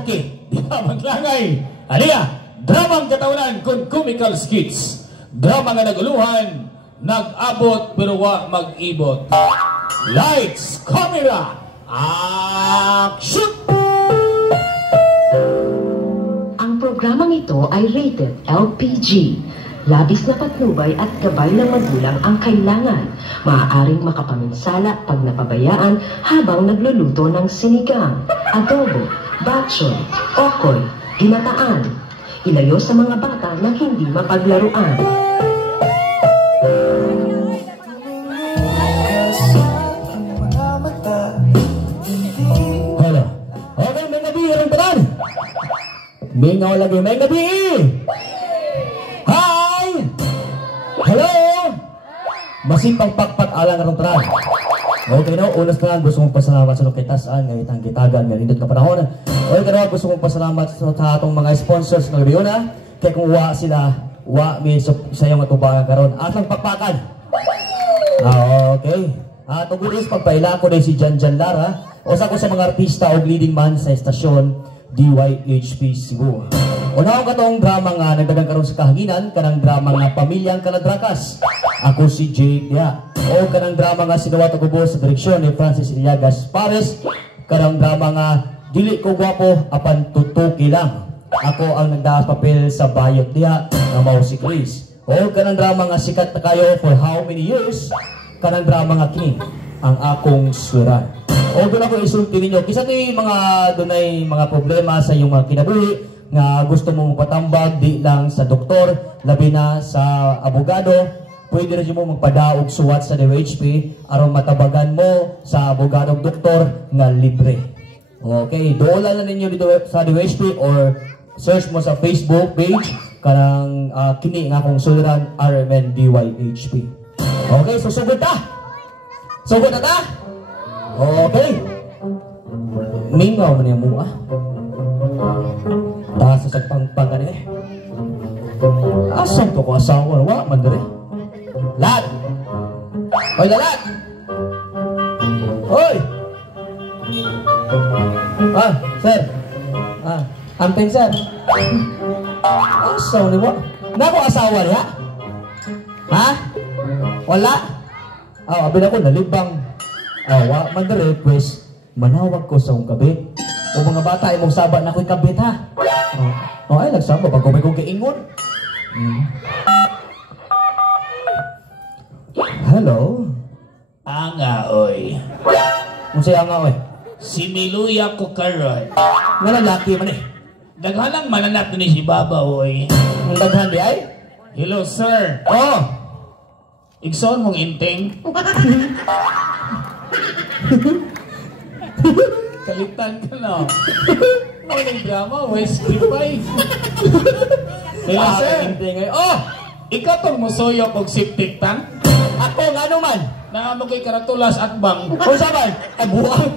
karaoke. Di ba maglangay? Aliya, dramang katawanan kung comical skits. Drama nga naguluhan, nag-abot pero wa mag-ibot. Lights, camera, action! Ang programang ito ay rated LPG. Labis na patnubay at gabay ng magulang ang kailangan. Maaaring makapaminsala pag napabayaan habang nagluluto ng sinigang, adobo, batchoy, okoy, ginataan. Ilayo sa mga bata na hindi mapaglaruan. Hala, okay, may gabi, harang tanan. Mingaw lagi, may gabi! Hello! Masipang pakpat alang karong tanan. Okay no, unas na lang gusto mong pasalamat sa Lokitasan, ngayon ang gitagan, ngayon ka panahon. Okay no, gusto mong pasalamat sa atong mga sponsors ng gabi na. Kaya kung wa sila, wa may sa iyong atubangan karon. Atang pakpakan. Okay. Tugulis pagpaila ko din si Jan Lara. Usa ko sa mga artista o leading man sa estasyon DYHP Cebu. Una ko katong drama nga nagdagang karon sa kahanginan, kanang drama nga Pamilyang Kaladrakas. Ako si Jade Dia. O kanang drama nga Sinuwat og Ubo sa direksyon ni Francis Iliagas Pares. Kanang drama nga Dili Ko Gwapo apan Tutuki Lang. Ako ang nagdaas papel sa Bayot Dia nga mao si Chris. O kanang drama nga Sikat na Kayo for How Many Years. Kanang drama nga King, Ang Akong Sweran. O doon ako isulti ninyo, kisa ito'y mga dunay mga problema sa iyong mga kinabuhi nga gusto mo magpatambag di lang sa doktor, labi na sa abogado, pwede rin mo magpadaog suwat sa DWHP aron matabagan mo sa abogado o doktor nga libre. Okay, doolan na ninyo dito sa DWHP or search mo sa Facebook page kanang kini nga akong suliran RMN DYHP. Okay, so sugod ta! Sugod na ta! Okay. Mingaw man yung mua. Taas sa pangpangan eh. Asam to ko asawa? Wa man dire. Lad! Hoy, lad! Hoy! Sir. Amping sir. Asaw ni wa. Nako asawa niya? Ha? Wala? Abi na ko nalibang. Wa man dire, pues manawag ko sa akong kabit. O mga bata, imong sabat na ako'y kabit ha. Ay, nagsama, bago may kong kaingon. Hello? Anga, oy. Kung siya nga, oy? Siniluya ko karon. Nga lalaki man eh. Daghanang mananap ni si Baba, oy. Ang daghan di ay? Hello, sir. Oh! Igsoon mong inting. Kalitan ka na. Ang drama, West Kripay. Hello, sir. Oh! Ikaw tong musuyo kong septic tank. Ako nga naman. Naamo ko'y karatulas at bang. Kung saban? Abuang.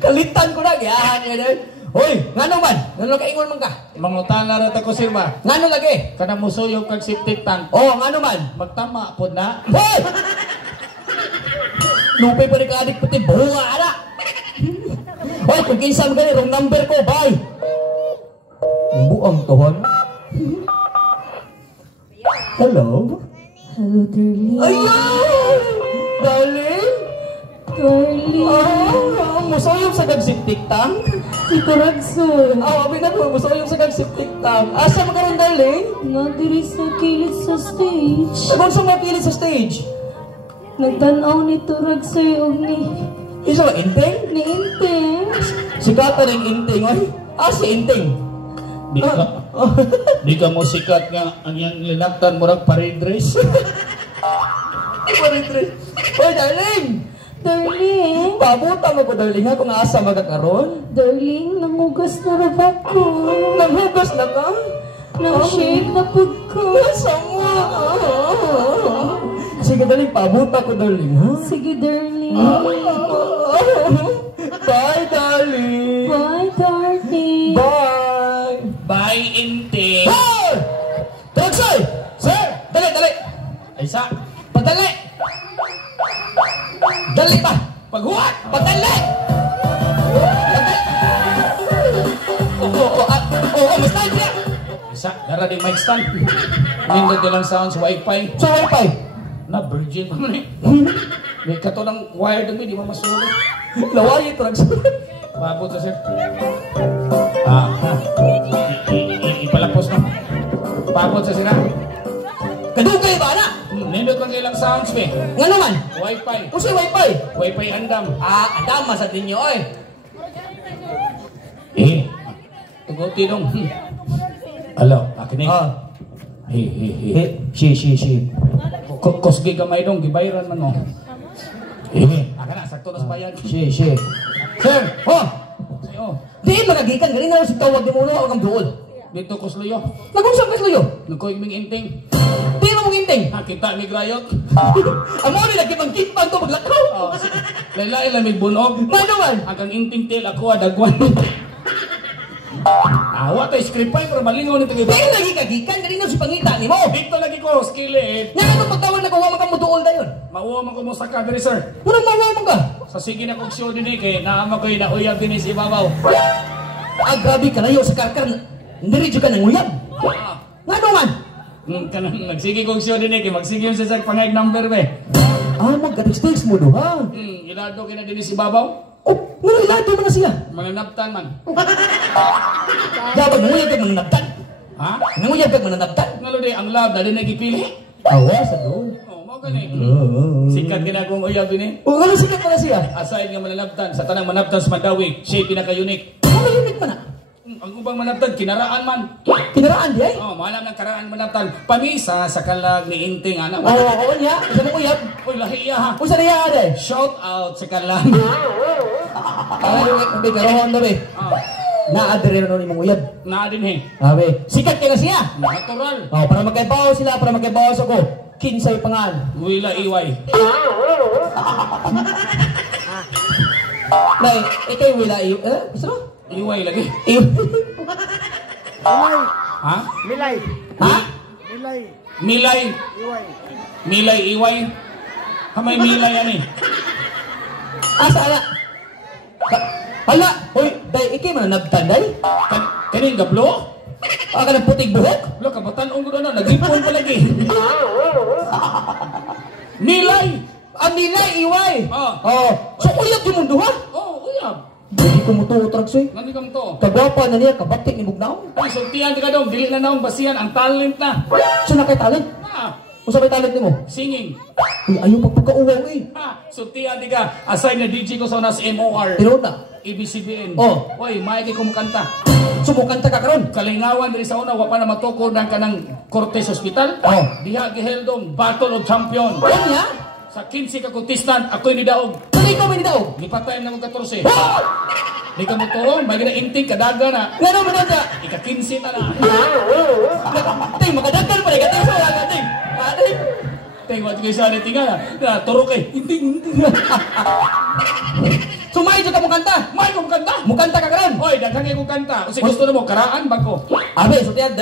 Kalitan ko na. Giyahan nga din. Hoy, nga naman. Nga kaingon man ka. Mangutan na rin ako, sir ba? Nga lagi. Kana musuyo kag septic tank. Oh, nga naman. Magtama po na. Hoy! Lupay pa rin ka-adik pati buha, ala! Hoy, kung kinsan gani, wrong number ko, bye! Buang tohon. Hello? Hello, darling. Ayun! Darling? Darling. Musoyong sa kag-septic tank? Si Kuragson. Abi na po, musoyong sa kag-septic tank. Asa mo karon, darling? Nadiri sa kilid sa stage. Sabang sa mapilit sa stage? Nagtanaw ni Turag sa'yo og ni Isa ba, Inteng? Inteng. Sikata rin Inteng, ay? Si Inteng. Di ka mo sikat nga ang iyang linaktan mo rag paridres. Paridres. Hoy, darling! Darling. Pabuta mo ko, darling, ha? Kung asa magkakaroon? Darling, nangugas na rabak ko. Naghugas na ka? Nag-shave na pud ko. Sama! Sige, darling, pabuta ko, darling, ha? Sige, darling. Bye, darling! Bye, darling. Bye! Bye, Inte. Hoy! Tugsay! Sir! Dali, dali! Ay sa, Padali! Dali pa! Paghuwat! Padali! Nara di mic stand. Nindot lang sounds, wifi. Sa wifi. Na, virgin pa man eh. May kato ng wire dumi, di mo masulit. Laway ito. Babot sa sir. Ipalapos na. Babot sa sira. Kadugay ba na? Nindot lang ilang sounds, be. Nga naman. Wifi. Kung sa wifi. Wifi andam. Adama sa ninyo, oy. Tuguti dong. Alo, akin eh. Si. Kusgi gamay dong, gibayran man mo. Aka na, sakto na sa bayan. Si. Sir! Oh! Sayo, Di magagikan, galing na si tawag ni Muno ako ng doon. dito kusluyo. Nag-usap ka sa'yo. Nagkoy ming inting. Di mo mong inting. Kita ni Grayot. Ang mga nilagay pang kitpang to maglakaw. Lailay lang may bunog. Mga naman. Hanggang inting til ako adagwan. Awa tayo skripay pero malingaw nito Di kayo. lagi kagikan, galing na si pangita ni mo. Dito lagi ko, skillet. Nga ano pagtawag na kuha kang muduol na yun. Mauwa man ko mo sa kadri, sir. Unang mawamang ka. Sa sige na kong siyo din eh, kay naama ko'y nauyab din si Ibabaw. Grabe ka na yun sa karkar. Niridyo ka ng uyab. Nga naman. Kanang nagsige kong siyo din eh, kay magsige yung sa pangayag number be. Magka-text mo do, ha? Ilado kina din si Ibabaw. Oh, nga ilado mo na siya. Mga naptan man. Dapat nanguyab ka mananabtan. Ha? Nanguyab ka mananabtan. Ngalo di, ang love na din nagipili. Awa, sa doon. Oh, mo gani. Sikat ginagawang uyab din eh. O, ano sikat mo na siya? Aside nga mananaptan, sa tanang manaptan sa Mandawi, siya pinaka-unique. Ano unit man na? Ang ubang manaptan, kinaraan man. Kinaraan di ay? Oh, malam ng karaan manaptan. Pamisa sa kalag ni Inting, anak. Oo, niya. Isa mo uyab. Uy, lahiya ha. Kung saan niya ade? Shout out sa kalag. Hindi ka rohon daw eh. Na-adere na nun yung uyab. Na din eh. Abe, sikat ka na siya. Natural. Oh, para magkaibawas sila, para magkaibawas ako. Kinsay pangan. Wila iway. Nay, ikay wala iyo. Gusto mo? Iway lagi. Iyo. Ha? Milay. Ha? Milay. Milay. Iway. Milay iway. Kamay milay ani. Asa ala? Hala, hoy, day ikay man nabtan day. Kaning gablo? Ka ng putig buhok. Lo kabatan ung gud na nagipon pa lagi. Milay. Ang nilay iway. Oh. So uyab di mundo ha? Oh, uyab. Hindi ko mututrag soy. Nandi kam to. Kagwapa na niya, kabatik ni Bugnaw. Ay, sultihan di ka daw, dili na naong basihan ang talent na. So na kay talent. Kung sa may talent ni mo? Singing. Uy, ayaw pagpagkauwaw eh. Sultihan di ka, aside na DJ ko sa nas MOR. Tinood na. ABCBN. Oh. Oy, maiki ko mukanta. Sumukanta ka karon. Kalingawan diri sa una, wa pa na matukod ng kanang Cortes Hospital. Oh. Diha giheldong Battle of Champion. Ano niya? Sa 15 ka contestant, ako'y nidaog. Tuloy ka may daw. Gipatayan na ko 14. Di ka mo tuong, may gina-inting kadaga na. Nga naman na siya. Ika-15 na na. Ting, makadagdag pa rin. Katay sa wala ka, Ting. Ting. Ting, wala kayo sa tingala. Turok eh. Inting. Sumay dyan ka mong kanta. May kong kanta. Mukanta ka karon. Oy, daghang kay kong kanta. Kasi gusto na mo, karaan ba ko? Abe, so tiyan,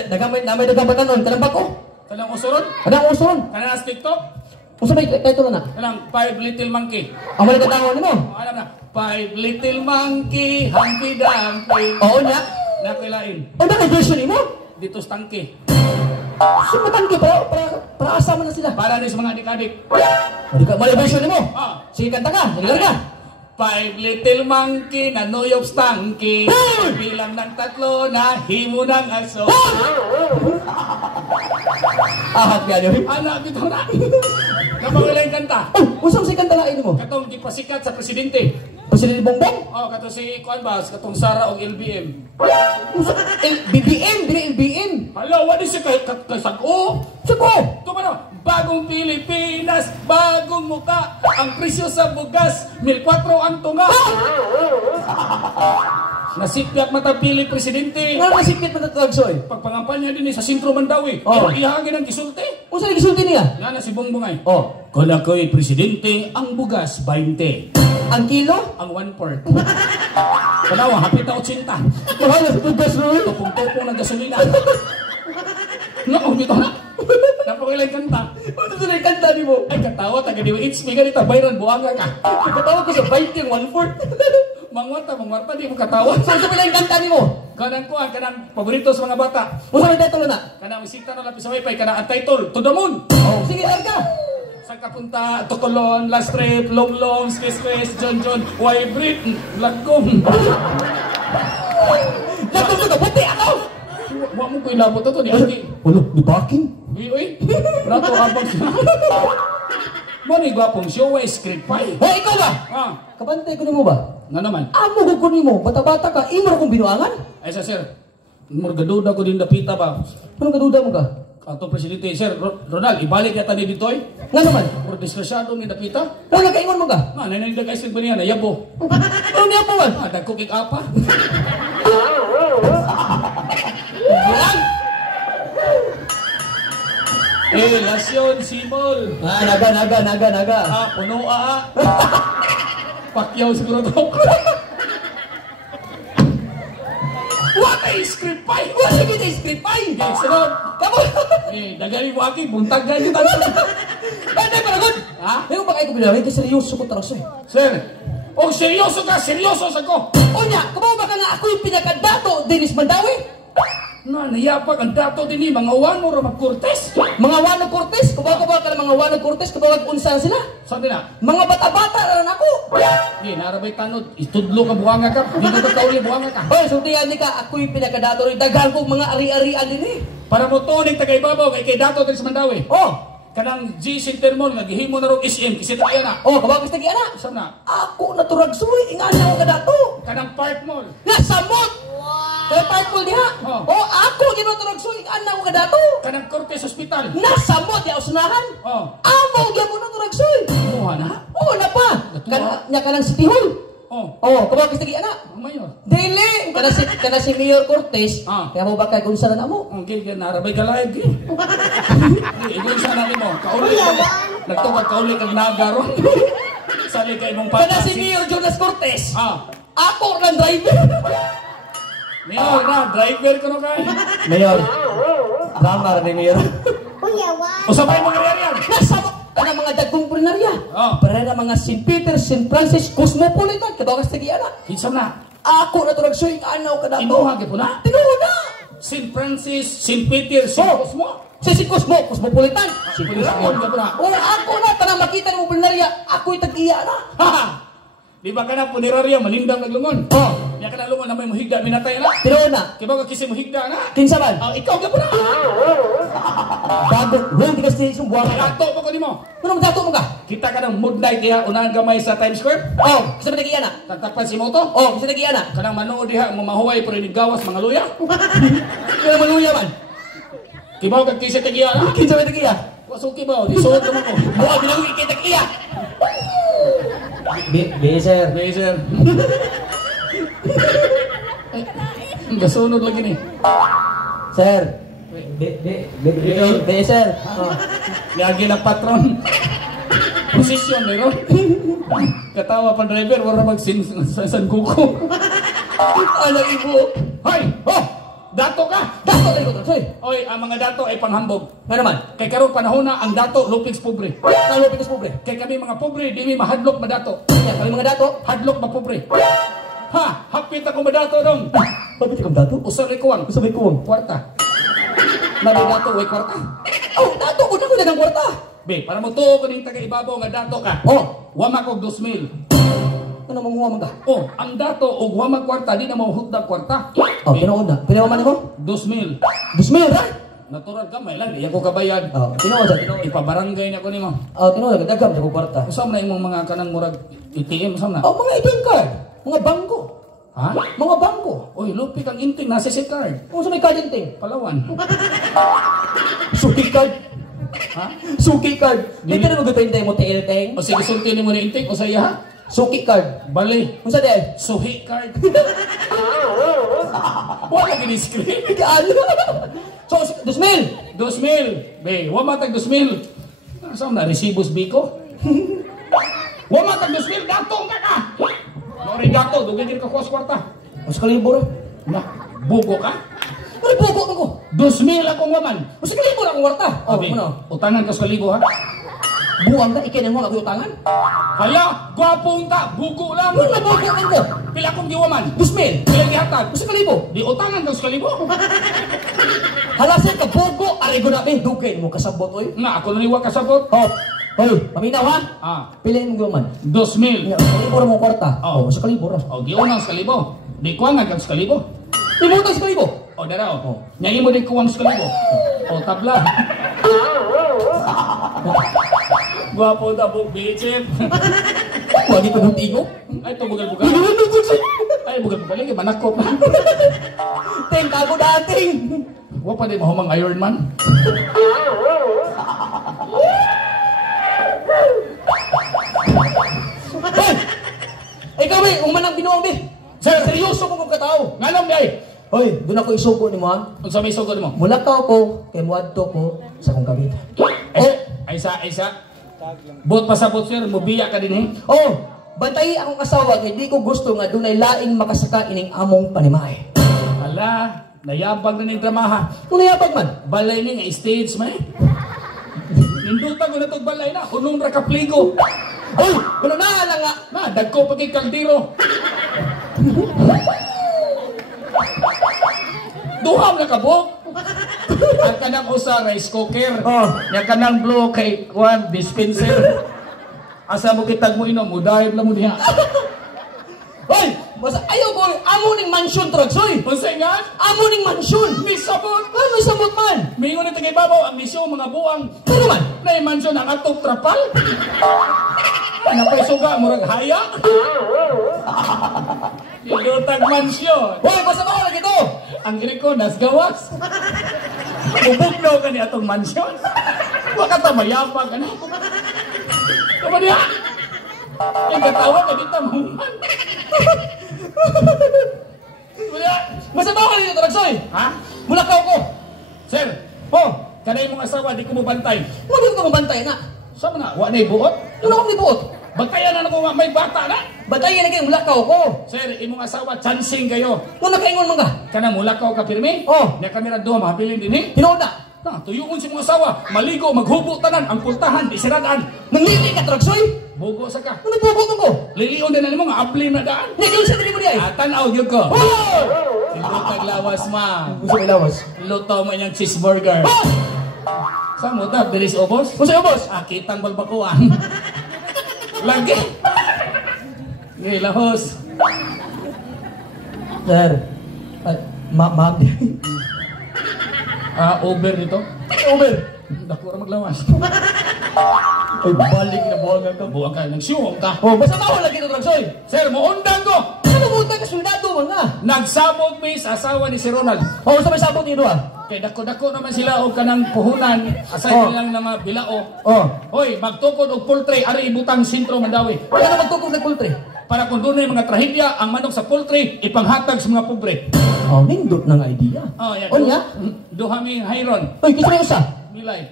namay dagang batanon. Kanang bako. Kanang usuron? Kanang uson. Kanang nas TikTok? Kung sa may kahit na. Kanang 5 Little Monkey. Ang mali katangon mo. Alam na, 5 Little Monkey, Humpty Dumpty. Oo na. Nakilain. O na kay version mo? Dito sa tangke. Sumatanggi para asama na sila. Para rin sa mga adik-adik. Mali version mo. Ah. Sige, kanta ka. Sige, ka. 5 little monkey na nuyop stanky. Bilang ng 3 na himo ng aso. Ahat ka nyo. Anak dito na. Kapag yung kanta. Oh, usang si kanta lain mo. Katong gipasikat sa presidente. Presidente Bongbong. Oh, katong si Kuan Bas, katong Sara og LBM. BBM, dili LBM. Hala, what is it kasag-o? Sako. Ito ka na, bagong Pilipinas, bagong muka. Ang presyo sa bugas, 1,400 ang tunga. Nasipyak matapili presidente. Nga masipit mo na soy. Pagpangampanya din sa sentro Mandawi. Oh. Ihagin ang gisulti. Kung saan gisulti niya? Nga na si Bongbong ay. Oh. Kung ako'y presidente, ang bugas 20. Ang kilo? Ang 1/4. Kanawa, hapit na 80. Mahal na sa tugas mo. Tupong-tupong ng gasolina. Naong dito na. Napakilay kanta. Ano sa yung kanta ni mo? Ay, katawa, taga-diwa. It's me ganito, bayran, buanga ka. Pagkatawa ko sa bike yung 1/4. Mangwarta, di mo katawa. So sa pala yung kanta ni mo? Kanang kuan, kanang paborito sa mga bata. Unsa may title na? Kanang bisita na lapis sa wifi, kanang ang title, To the Moon. Oh, sige larga. Sa kapunta, Tukulon, Last Trip, Long, Skis, John, Wybrit, Lagkong. Natuto ka puti ako. Wa mo ko ilabot to ni Agi. Ulo, di baking. Uy, rato abang siya. Mo ni gwapong show ay script pa eh. Hoy, ikaw ba? Ah, Kabantay ko nimo ba? nga naman. Amo ko nimo, bata-bata ka, imo ra kong binuangan. Ay sa sir, murgaduda ko din dapita ba? Ano kaduda mo ka? Ato presidente, sir, Ronald, ibalik yata ni ditoy. Nga naman. Mur diskrasyado ni dapita. Ano nakaingon mo ka? Ah, nanay guys ba niya na yabo. Ano niya po man? Ah, dagko kik apa. Buang! Lasyon, simol. Ah, naga. Ah, puno Pakyaw siguro to. What a script pa eh. Wala kita script ay. Kaya sunod. Kamu. Dagali mo aki, buntag na yung tanong. Bantay pa ragod. Ha? Ngayon ba kayo ko binawin? Kasi seryoso ko taras eh. Sir, oh seryoso ka, seryoso sa ko. O niya, kabaw ba ka nga ako yung pinakadato, Dennis Mandawi? Na, nayapag ang dato din ni mga wano ra magkurtes. Mga Wano Cortez, kabaw ka ng mga Wano Cortez, kabaw unsa sila? Sabi na, Mga bata-bata na lang ako. di, narabay tanod, itudlo ka buhanga ka, di ka kauli buhanga ka. Hoy, sultihan ni ka, ako yung pinakadato rin. Daghang kong mga ari-arian din eh. Para mo tunig tagaibabaw, kay dato din sa Mandawi. Oh, Kanang G. Sintermon, nagihimo na ro SM, kasi tayo na. oh, kabaw kasi na. Saan na? Ako naturag suy, ingana ako kadato. Kanang Park Mall. Nasamot! Kaya parkul diha. Oh. Oh, ako ginuturag suy, ingana ako kadato. Kanang Cortes Hospital. Nasamot ya usunahan. Oh, Amo gyud mo naturag suy. kumuha na. Oh, na pa. Nya kanang City Hall. Oh, Oh, kabaw kasi ana. ang mayor. Dili, kana si Mayor Cortez. Ah. Kaya mo ba kay kung saan na mo? Okay, narabay ka live. Igul sana ni mo. Kauli ka. Nagtungkad kauli kag nagaron. Sali kay mong Kana si patasi. Mayor Jonas Cortez. Ah, Ako lang driver. Mayor na, driver ko no kay. Mayor. Drama ni Mayor. Usapay mga riyan. Nasa kana mga dagkong prenarya. Oh. Para mga St. Peter, St. Francis, Cosmopolitan, kabaw kasi ana. Kinsa na? Ako naturag suy, anaw kadato. Inuha gyud po na. Tinuod na. St. Francis, St. Peter, St. Oh. Cosmo. Si Cosmopolitan. Si Pilihan ka po na. Oh, ako na tanang makita ng plenarya, ako'y tag-iya na. Ha! Di ba ka na punerarya, malindang naglungon? Oh, Niya ka na lungon na may muhigda, minatay na. tinuod na. Kaya ba ka kisi muhigda na? Kinsa man? Ah, ikaw ka po na. Bago, huwag di kasi isang buwan ka. Dato pa ko ni mo. Ano mo dato mo ka? Kita ka ng midnight diha, unahan gamay sa Times Square. Oh, kasi ba tag-iya na? Tagtakpan si Moto. Oh, kasi tag-iya na. Kanang manood diha, mamahuway, pero gawas mga luya. Kaya maluya man. Kibaw kag kisi tagiya na. Kinsa ba tag-iya? Wasuki ba? Di suot naman ko. Buwa, binawi kay tag-iya. Sir. Laser. Gasunod lagi ni. Sir. Sir. Oh. Lagi ng patron. Posisyon meron. Katawa pa driver, wala magsin kuko. Ano ibo? Hoy! Oh! Dato ka! Dato tayo ko, soy. Oy, ang mga dato ay panghambog. Nga naman. Kay karong panahon na ang dato lupings pobre. Kalo pitas pobre. Kay kami mga pobre, di mi mahadlok madato. Kaya kami mga dato. Hadlok ba pobre? Ha! Hapit ako madato dong. Pabiti kang dato? Usar rikuan. Gusto may kuwang. Kwarta. Nabi dato, way kwarta. Oh, dato ko na ko dagang kwarta. Be, para mo tuo ko ning taga-ibabaw nga dato ka. Oh, Wama kog 2,000. ano manguha man ka? Oh, ang dato og wama kwarta di na mo hutdag kwarta. Oh, tinuod na. Pinawaman mo? 2,000. 2,000 ra? Natural ka, may lang, di ako kabayad. Oh, tinuod sa tinuod. Ipabarangay na ko nimo. Oh, tinuod ka dagam sa kwarta. Usam na imong mga kanang murag ATM usam na. Oh, mga ATM card. Mga bangko. Ha? Mga bangko. Oy, lupi kang inting nasa si card. Kung sa may card ting. Palawan. Suki card. Ha? Suki card. Dito na magpapintay mo TL ting. O sige, sulti ni mo ni inting o sa iya ha? Suki card. Bali. Kung sa del? Suhi card. Wala gini screen. Ano? So, 2,000. 2,000. Be, wama tag 2,000. Saan na resibos biko? Wama tag 2,000 dato ka ka. Mori dato, dugay ka kuwas kwarta. Mas kalibor. Na, bugo ka? Ano buko ko? 2,000 akong waman. Mas kalibor ang kwarta. Oh, Abi, ano? utangan ka sa kalibo ha? Buang ka, ikinang mo utangan. Hala, gwapo ta, bugo lang. Ano na buko man ko? Pila kong giwaman. 2,000. Pila gihatag. Gusto kalibo. Di utangan kang kalibo. Hala sir, ka buko. Ari ko na, dugay mo kasabot, oy. Nga, ako naniwa kasabot. Oh, oy, paminaw ha? Ah, Piliin mo man. 2,000. Kalibo ra mo kwarta. Oh. Oh, sa kalibo ra. O, giunang sa kalibo. Di kuwangan kang sa kalibo. Imutang sa kalibo. O, dara o. Oh. Nyanyi mo di kuwang sa kalibo. O, tabla. Gwapo ta, buk bitchin. Huwag ito ng tigo. Ay, ito bugal-bugal. Ay, bugal-bugal. Ay, manakop. Ting, tago dating. Wa pa di mahumang Iron Man. Hey! Ikaw eh, umanang binuang di. Sir, Seryoso ko kung katao. nganong di ay? Hoy, doon ako isugo ni mo ha. Kung sa may sugod mo. Mula ka ko, kay muadto ko sa kong kabit. Ay, isa. Bot pasabot sir, mubiya ka din eh. Oh, bantayi akong asawa kay di ko gusto nga dunay laing makasaka ining among panimay. Ala, nayabag na ning dramaha. Kung nayabag man, Balay ni nga stage man eh. Nindutan ko na itong balay na, unong rakapligo. oy, gano'n na lang nga. Na, dagko pag kaldiro. Duham na kabok. Ang kanang usa rice cooker. Oh. Yang kanang blue kay Juan dispenser. Asa mo kitag mo inom, mudayog lang mo diha. Hoy, basta ayaw ko, amo ning mansion trucks, hoy. Unsay nga? Amo ning mansion. Misabot. Ano may sabot man? Mingon na tagay babaw ang misyo mga buwang. Ano man? Na mansyon ang atong trapal. Napay suga murag haya. Dilutag mansyon. Hoy, basta ba lagi to? Ang iriko nas gawas. Bubugnaw ka ni atong mansyon. Wa ka ta mayapa ka na. Kama niya. Ang katawa ka dito mahuman. Basta ba lagi to, Ragsoy? Ha? Mula ka ako. Sir, Oh, kanay mong asawa di ko mo bantay. wala ko mabantay na. Sa na, wa na buot. Wala akong libuot. Bantayan na ko nga may bata na. Bantayan na kayo, mula ka ako. Sir, imong asawa chancing kayo. Kung nakaingon man ka. Kana mulakaw ka pirmi? Oh. Nya kamera duha mahabilin din eh. Hinood na. Na, tuyuon si mong asawa, maligo, maghubo tanan, ang pultahan, isiradaan. Nanglili ka, Ragsoy? Bugo sa ka. Ano nagbubuto ko? Lilion din na mo nga apli na daan. Hindi, yung sa dali mo di ay. Tanaw gyud ko. Oh! Ilutag lawas ma. Gusto ko ilawas. Luto mo niyang cheeseburger. Oh! Sa mo ta, bilis obos? Gusto ko, boss? Kitang balbakuan. Lagi. Gilahos. Sir. Ma'am. Uber dito. Uber. Dako ra maglawas. Ay, balik na buwangan ka. Buwag ka, nagsiwong ka. Oh, basta mao lagi to, Ragsoy. Sir, muundang ko. Ano mo ka soldado man nga? Nagsabog mi sa asawa ni si Ronald. Oh, sa may sabot niyo ah. Kay dako-dako naman sila og kanang puhunan, aside Oh. nilang mga bilao. Oh. Hoy, magtukod og poultry ari ibutang sentro Mandawi. Ano magtukog ng kultre? Para kung dunay mga trahedya, ang manok sa poultry ipanghatag sa mga pobre. Oh, nindot ng idea. Oh, yan. Oh, ya? Duha mi hayron. Uy, kasi may usa. Milay.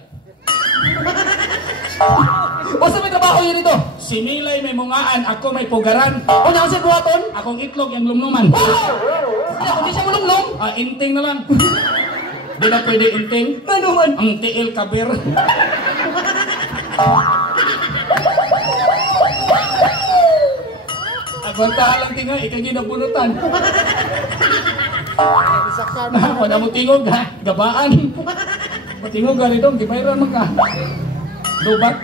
Basta may trabaho yun ito. Si Milay may mungaan, ako may pugaran. O, niya sa buhaton. Akong itlog yung lumluman. Oh! Kaya kung di siya mulong-long. Inting na lang. Di na pwede inting. Ano man? Ang tiil kabir. Agwanta lang tinga, ikagi na bunutan. Wala mo tingog ha, gabaan. Matingog ka rito, gibayran man ka. Lubat.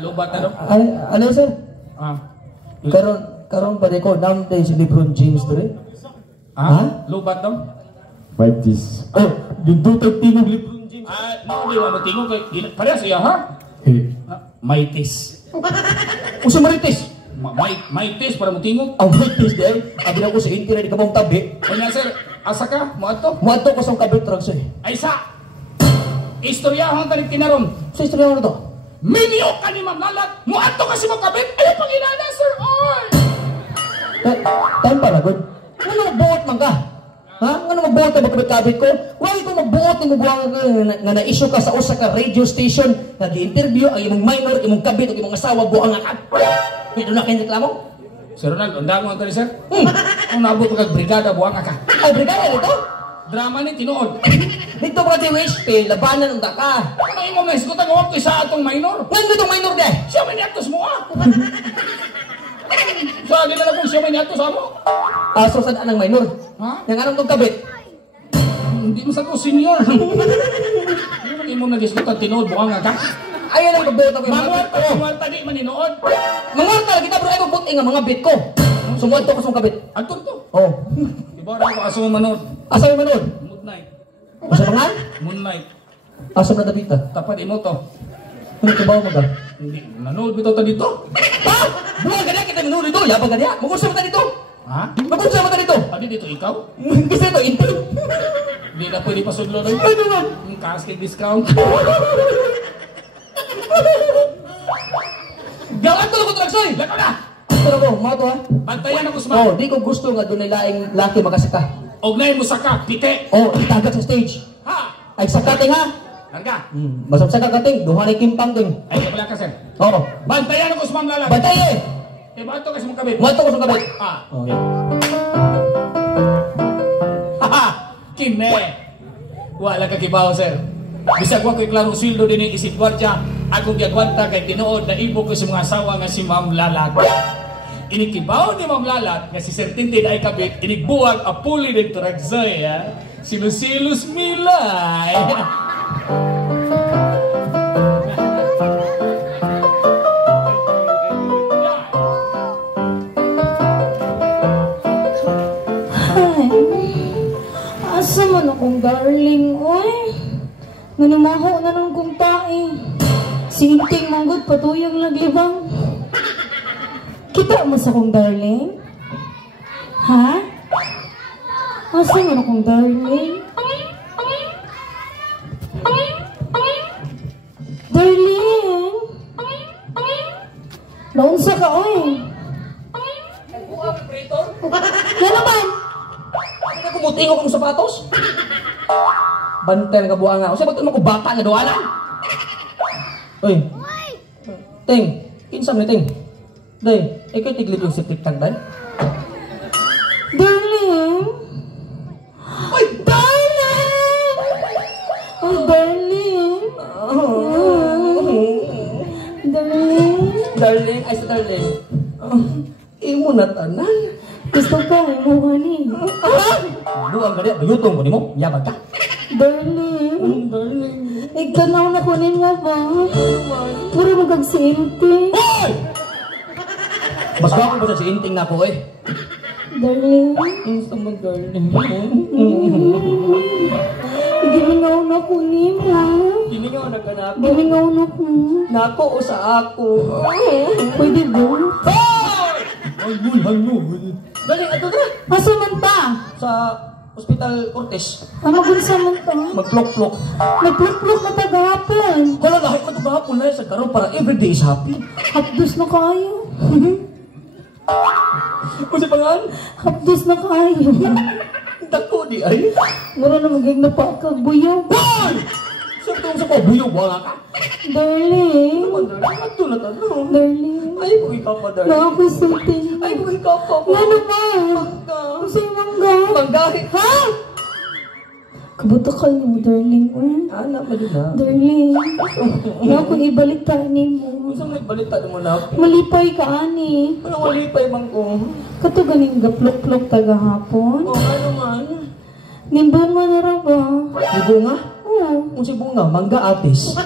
Lubat na daw. Ano, sir? Ah. Karon pa ko, nam day si Lebron James dere. Ha? Lubat daw. 50s. Oh, yung dutag tingog Lebron James. No, di mo tingog kay parehas iya ha? Maitis. O sa Marites. Maitis para mo tingog. Ang Marites di ay, abi na ko sa intira di ka mong tabi. Kanya sir, asa ka? Mo ato? Muadto ko sa kabit trucks eh. Ay sa. Istoryahon tanig kinaron. Sa istorya mo to. Minyo ka ni Ma'am Lalat. Mo ato kasi mo kabit. Ay panginana sir. Oy. Time para good. Ano magbuot man ka? Ha? Ano magbuot ka magkabit-kabit ko? Why ko magbuot ni mo buwang nga na-issue ka sa usa ka radio station nga gi-interview ang imong minor, imong kabit ug imong asawa buang nga ka. Hindi na kayo reklamo? Sir Ronald, undang mo ang tali sir. Kung naabot ko kag brigada, buwang ka. Ay, brigada nito? Drama ni tinuod. Dito ba di WHP, labanan ang daka. Ano imo mes ko tagawag ko isa atong minor. Ngano itong minor de? Siya man atos mo ah. Sa di na lang kung siya man atos amo. So saan ang minor? Ha? Yang anong itong kabit? Hindi mo sa ko senior. Ano man imo nagisgutan tinuod buang nga ka? Ayan ang kabuto ko yung mga bit ko. Mangwarta di man inuod. Mangwarta, kita bro, ay magbuti nga mga bit ko. Sumuot ko sa kabit. Aton to. Oh. Iba ra ko aso manod. Asa yung manod? Moonlight. Asa mga? Moonlight. Asa na dabita? Tapad imo to. Ano kabaw mo ka? Hindi nanood bitaw ta dito. Ha? Buwan ganyan kita manod dito, yabang ganyan. Magunsa mo ta dito. Ha? Magunsa mo ta dito. Adi dito ikaw? Kasi ito, inti. Hindi na pwede pasudlo rin. Ano man? Casket discount. Gawat ko lang ko Tragsoy. Lako na! Pero ko, mga to ha. Bantayan ako sa Oh, di ko gusto nga doon laing laki makasaka. Ognay mo saka, pite. Oh, itagat sa stage. Ha? Ay, sakating ha. Larga. Masam sa kakating, duha na kimpang ting. Ay, wala ka sir. Oo. Bantayan ako sa mamlalag. Bantay eh. Eh, bato ka sa mga kabit. Mga to ko sa kabit. Ah. Okay. Haha! Kine! Wala ka kibaw, sir. Bisag wa ko'y klarong sildo din yung isip gwardiya. Akong gagwanta kay tinuod na ibo ko sa mga asawa nga si Ma'am Lalat. Inikibaw ni Ma'am Lalat nga si Sir Tintin ay kabit, inigbuwag apuli ng Tragsoy, ha? Silusilus milay. Ay, asa man akong darling, oy. Nanumaho na nung kong tae. Sinting manggod patuyang laglibang. Kita mo sa kong darling? Ha? Asa man akong darling? Darling? Naunsa ka, oy. Yan naman. Ano na kumutingo kong sapatos? Bantay nga buha nga. O siya, ba't naman ko bata nga doanan? Uy. Ting, kinsam ni Ting. Day, ikaw tiglit yung septic tank, day? Darling? Uy, darling! Oh, darling? Darling? Darling, ay sa darling. Imo na tanan. Gusto ka, mo honey. Buang gani, duyutong ko ni mo. Yabag ka. Darling? Darling. Igtanaw na kunin nga ba? Puro magagsinti. Hoy! Mas gwapo pa siya si Inting na ako eh. Darling? Gusto mo, darling. Gimingaw na kunin mo. Hindi nga na kanako. Gimingaw na ko. Nako o sa ako. Pwede ba? Hoy! Hangul. Darling, ato na. Asa man ta? Sa Hospital Cortes. Magunsa man ta? Magplok-plok. Nagpluk-pluk na tagapon. Wala lahat mo ito kahapon na sa karoon para everyday is happy. Hapdos na kayo. Kung si pangan, Hapdos na kayo. dako di ay. Mura na magiging napakagbuyaw. Hoy! Sabi ko sa pabuyog, wala ka. Darling? Naman, darling, ato na tanong. Darling? Ay, kung ikaw pa, darling. Nakakusultin. Ay, kung ikaw pa, Ano ba? Mangga. Kung sa'yo mangga? Manggahi. Ha? Kabuto ka niyo, darling. Anak mo din na. Darling. Na kung ibalik ka ni mo. Isang may balita mo na. Malipay ka, ani. Ano walipay bang ko? Kato ganing gaplok-plok tagahapon. O, ano man? Nimbunga na ra ba? May bunga? Oo. Kung si bunga, mangga atis.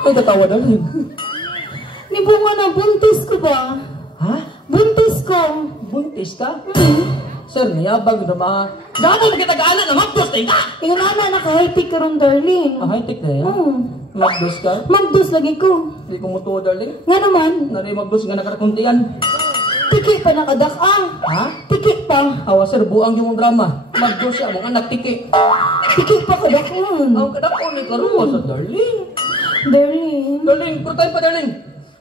Ay, tatawa na rin. Nimbunga na, buntis ko ba? Ha? Buntis ko. Buntis ka? Hmm. Sir, niyabag na ba? Damo mo kita gaanan na magdos tayo ka! Ikaw na, naka-high-tech ka ron, darling. Ah, high-tech na yan? Oo. Magdos ka? Magdos lagi ko. Hindi ko mutuwa, darling. Nga naman, Nari magdos nga nakarakuntian. tiki pa nakadak Ha? Tiki pa. Awa, sir, buang yung drama. Magdos siya, mong anak tiki. Tiki pa kadakon. Ang kadako ni karuwa sa darling. Darling. Darling, puro tayo pa, darling.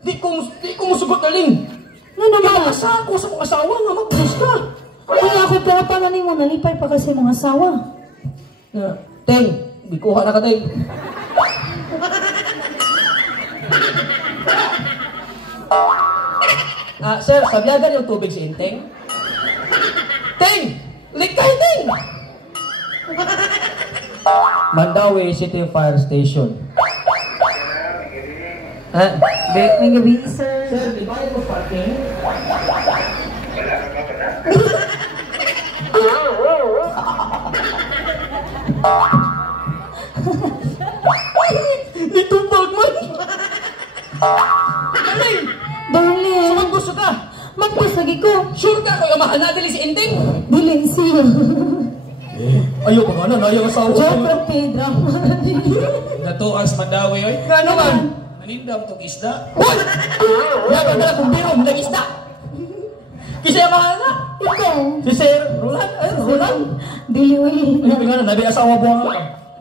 Di ko musugot, darling. Nga naman. Asa ako sa mga asawa nga magdos ka. Kaya ako pinapanganin mo, nalipay pa kasi mga asawa. Teng, di kuha na ka, Teng. Sir, sabiagan yung tubig si Inteng. Teng! Likay, Teng! Mandawi City Fire Station. May gabi, sir. Sir, di ba ito parking? Nitumbag man! Galing! Darling, Saan gusto ka? magpus lagi ko. Sure ka kung mahal na dili si Ending? Dili siya. Ayaw pa nga na, ayaw asawa. Joke lang, Pedro. Dato as Mandawi oy. Nga naman! Nanindam tong isda. Hoy! Yaman na kung birom, nag-isda! Kasi yung mahal na! Ikaw. Si Sir Roland? Ay, Roland? Dili, uy. Ay, nga na, nabi asawa buwang ka.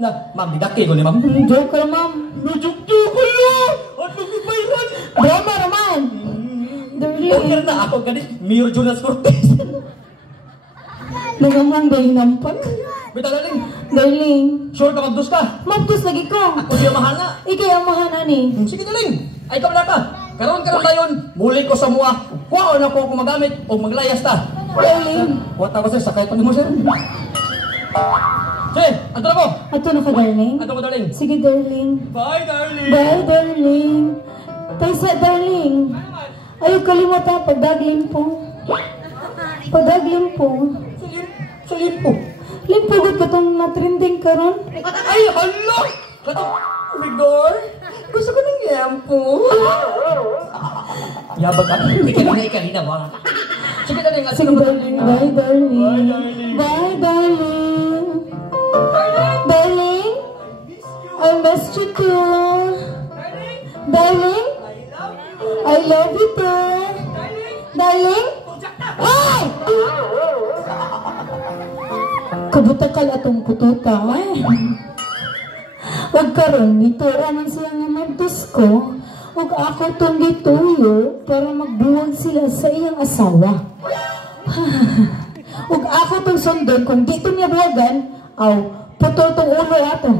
Na, ma'am, didaki ko ni ma'am. Joke lang, ma'am. Najuk-juk ko lang! Ano kibayran? Drama naman. Darling. Okay na ako, ganit. Mayor Jonas Cortez. Nagamang dahil nampak. Bita galing. Darling. Sure ka magdus ka? Magpus lagi ko. Ako siya mahal na. Ikay ang mahanan eh. Sige galing. Ay, ikaw na ka. Karoon dayon. Muli ko sa mua. Kuha na ko kung magamit o maglayas ta. Darling. Wata ko sir, sakay pa ni mo sir. Sige, ato na ko. Ato na ka, darling. Ato ko darling. Sige, darling. Bye darling. Bye, darling. Taysa, darling. Ayaw kalimutan, pagdagling po. Pagdagling po. Sa limpo. Limpugod ka itong matrending karon. Ay, hala! Kato, Rigor, gusto ko ng yampo. Yabag ka? Ikaw na ikanina ba? Sige na rin, Sige, darling. Bye, darling. Bye, darling. Bye, darling. Darling, I miss you too. Darling, I love you too. Darling, ay! Kabutakal atong pututa, eh. Huwag karon nito raman siya nga magdus ko. Huwag ako itong dituyo para magbuwag sila sa iyang asawa. Huwag ako itong sundon kung dito niya buwagan, aw, putol itong ulo ato.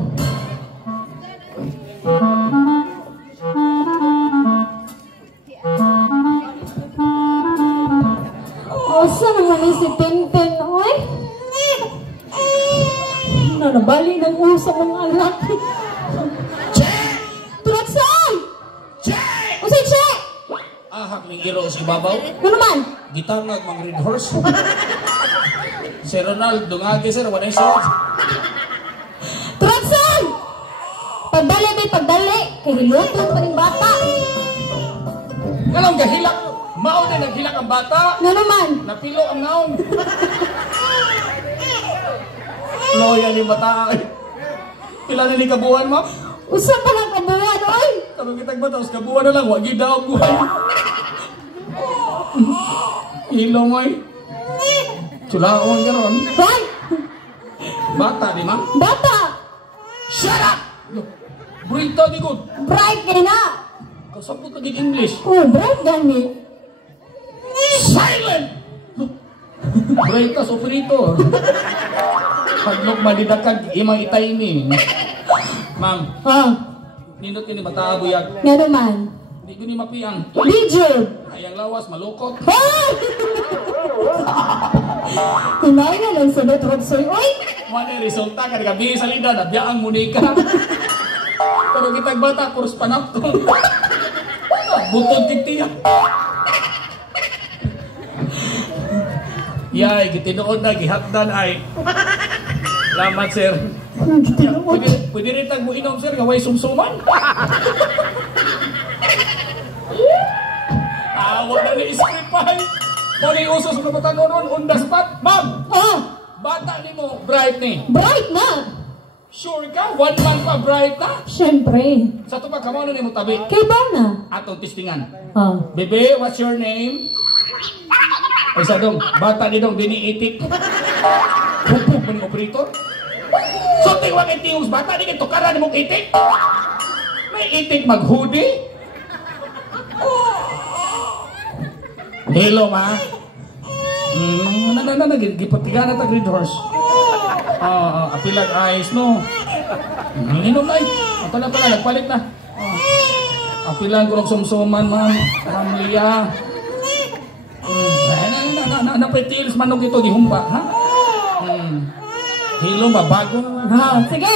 O, saan naman ni si Tintin, oy? Nabali ng usap ng anak. Turaksan! Usay, che! Ahak ning iro sa ibabaw. Ano naman? Gitangag mang red horse. Si Ronaldo ngagi sir, wala yung sword. Turaksan! Pagdali, may pagdali. Kay hilutong pa rin bata. Ngalang gahilak. Mao din naghilak ang bata. Ano naman? Napilo ang naong. Loya ni mata. Kilala ni kabuhan mo? Usap pa ng kabuhan, oy! Karong kitag ba tapos kabuhan na lang, wag daw buhay. Ilo mo eh. Chulaon ka ron. Hoy! Bata di ma? Bata! Shut up! Brita di good. Bright kayo na! Kasabot lagi English. Oh, bright gani. Silent! Brita sofrito. Hadlok madidakan imang itay Ma'am, Ha? nindot ni bata abuyag. Nga naman. Di ko ni mapiang. Video! Ayang lawas malukot. Hoy! Hinay nga lang sa Netrodsoy, oy! Mane resulta ka gabi sa lida na biyaang munika. Pero kitag bata kurus panap to. Butod tigtiya. Yay, gitinood na gihapdan ay. Salamat sir. Pwede rin tag mo inom sir, gaway sumsuman. Wag na ni-script pa. Kung usos ko ba noon on the spot. Ma'am! Oh! Bata ni mo, bright ni. Bright na! Sure ka? 1 month pa bright na? Siyempre. Sa ito pa, kamano ni mo tabi? Kay ba na? Atong testingan. Ha? Bebe, what's your name? Ay sadong, bata ni dong, diniitik. Pupuk mo ni operator. So, tingwag itiyos bata, di kito kara ni mong itik. May itik mag-hoodie. Hello, ma. Gipatigan na ta-grid horse. Apilag eyes, no? Inom na eh. Ito na pala, nagpalit na. Apilang ko ng sumsuman, ma'am. Ramlia. Napetilis manok ito, di humba, ha? Hilo, mabago. Ha, sige.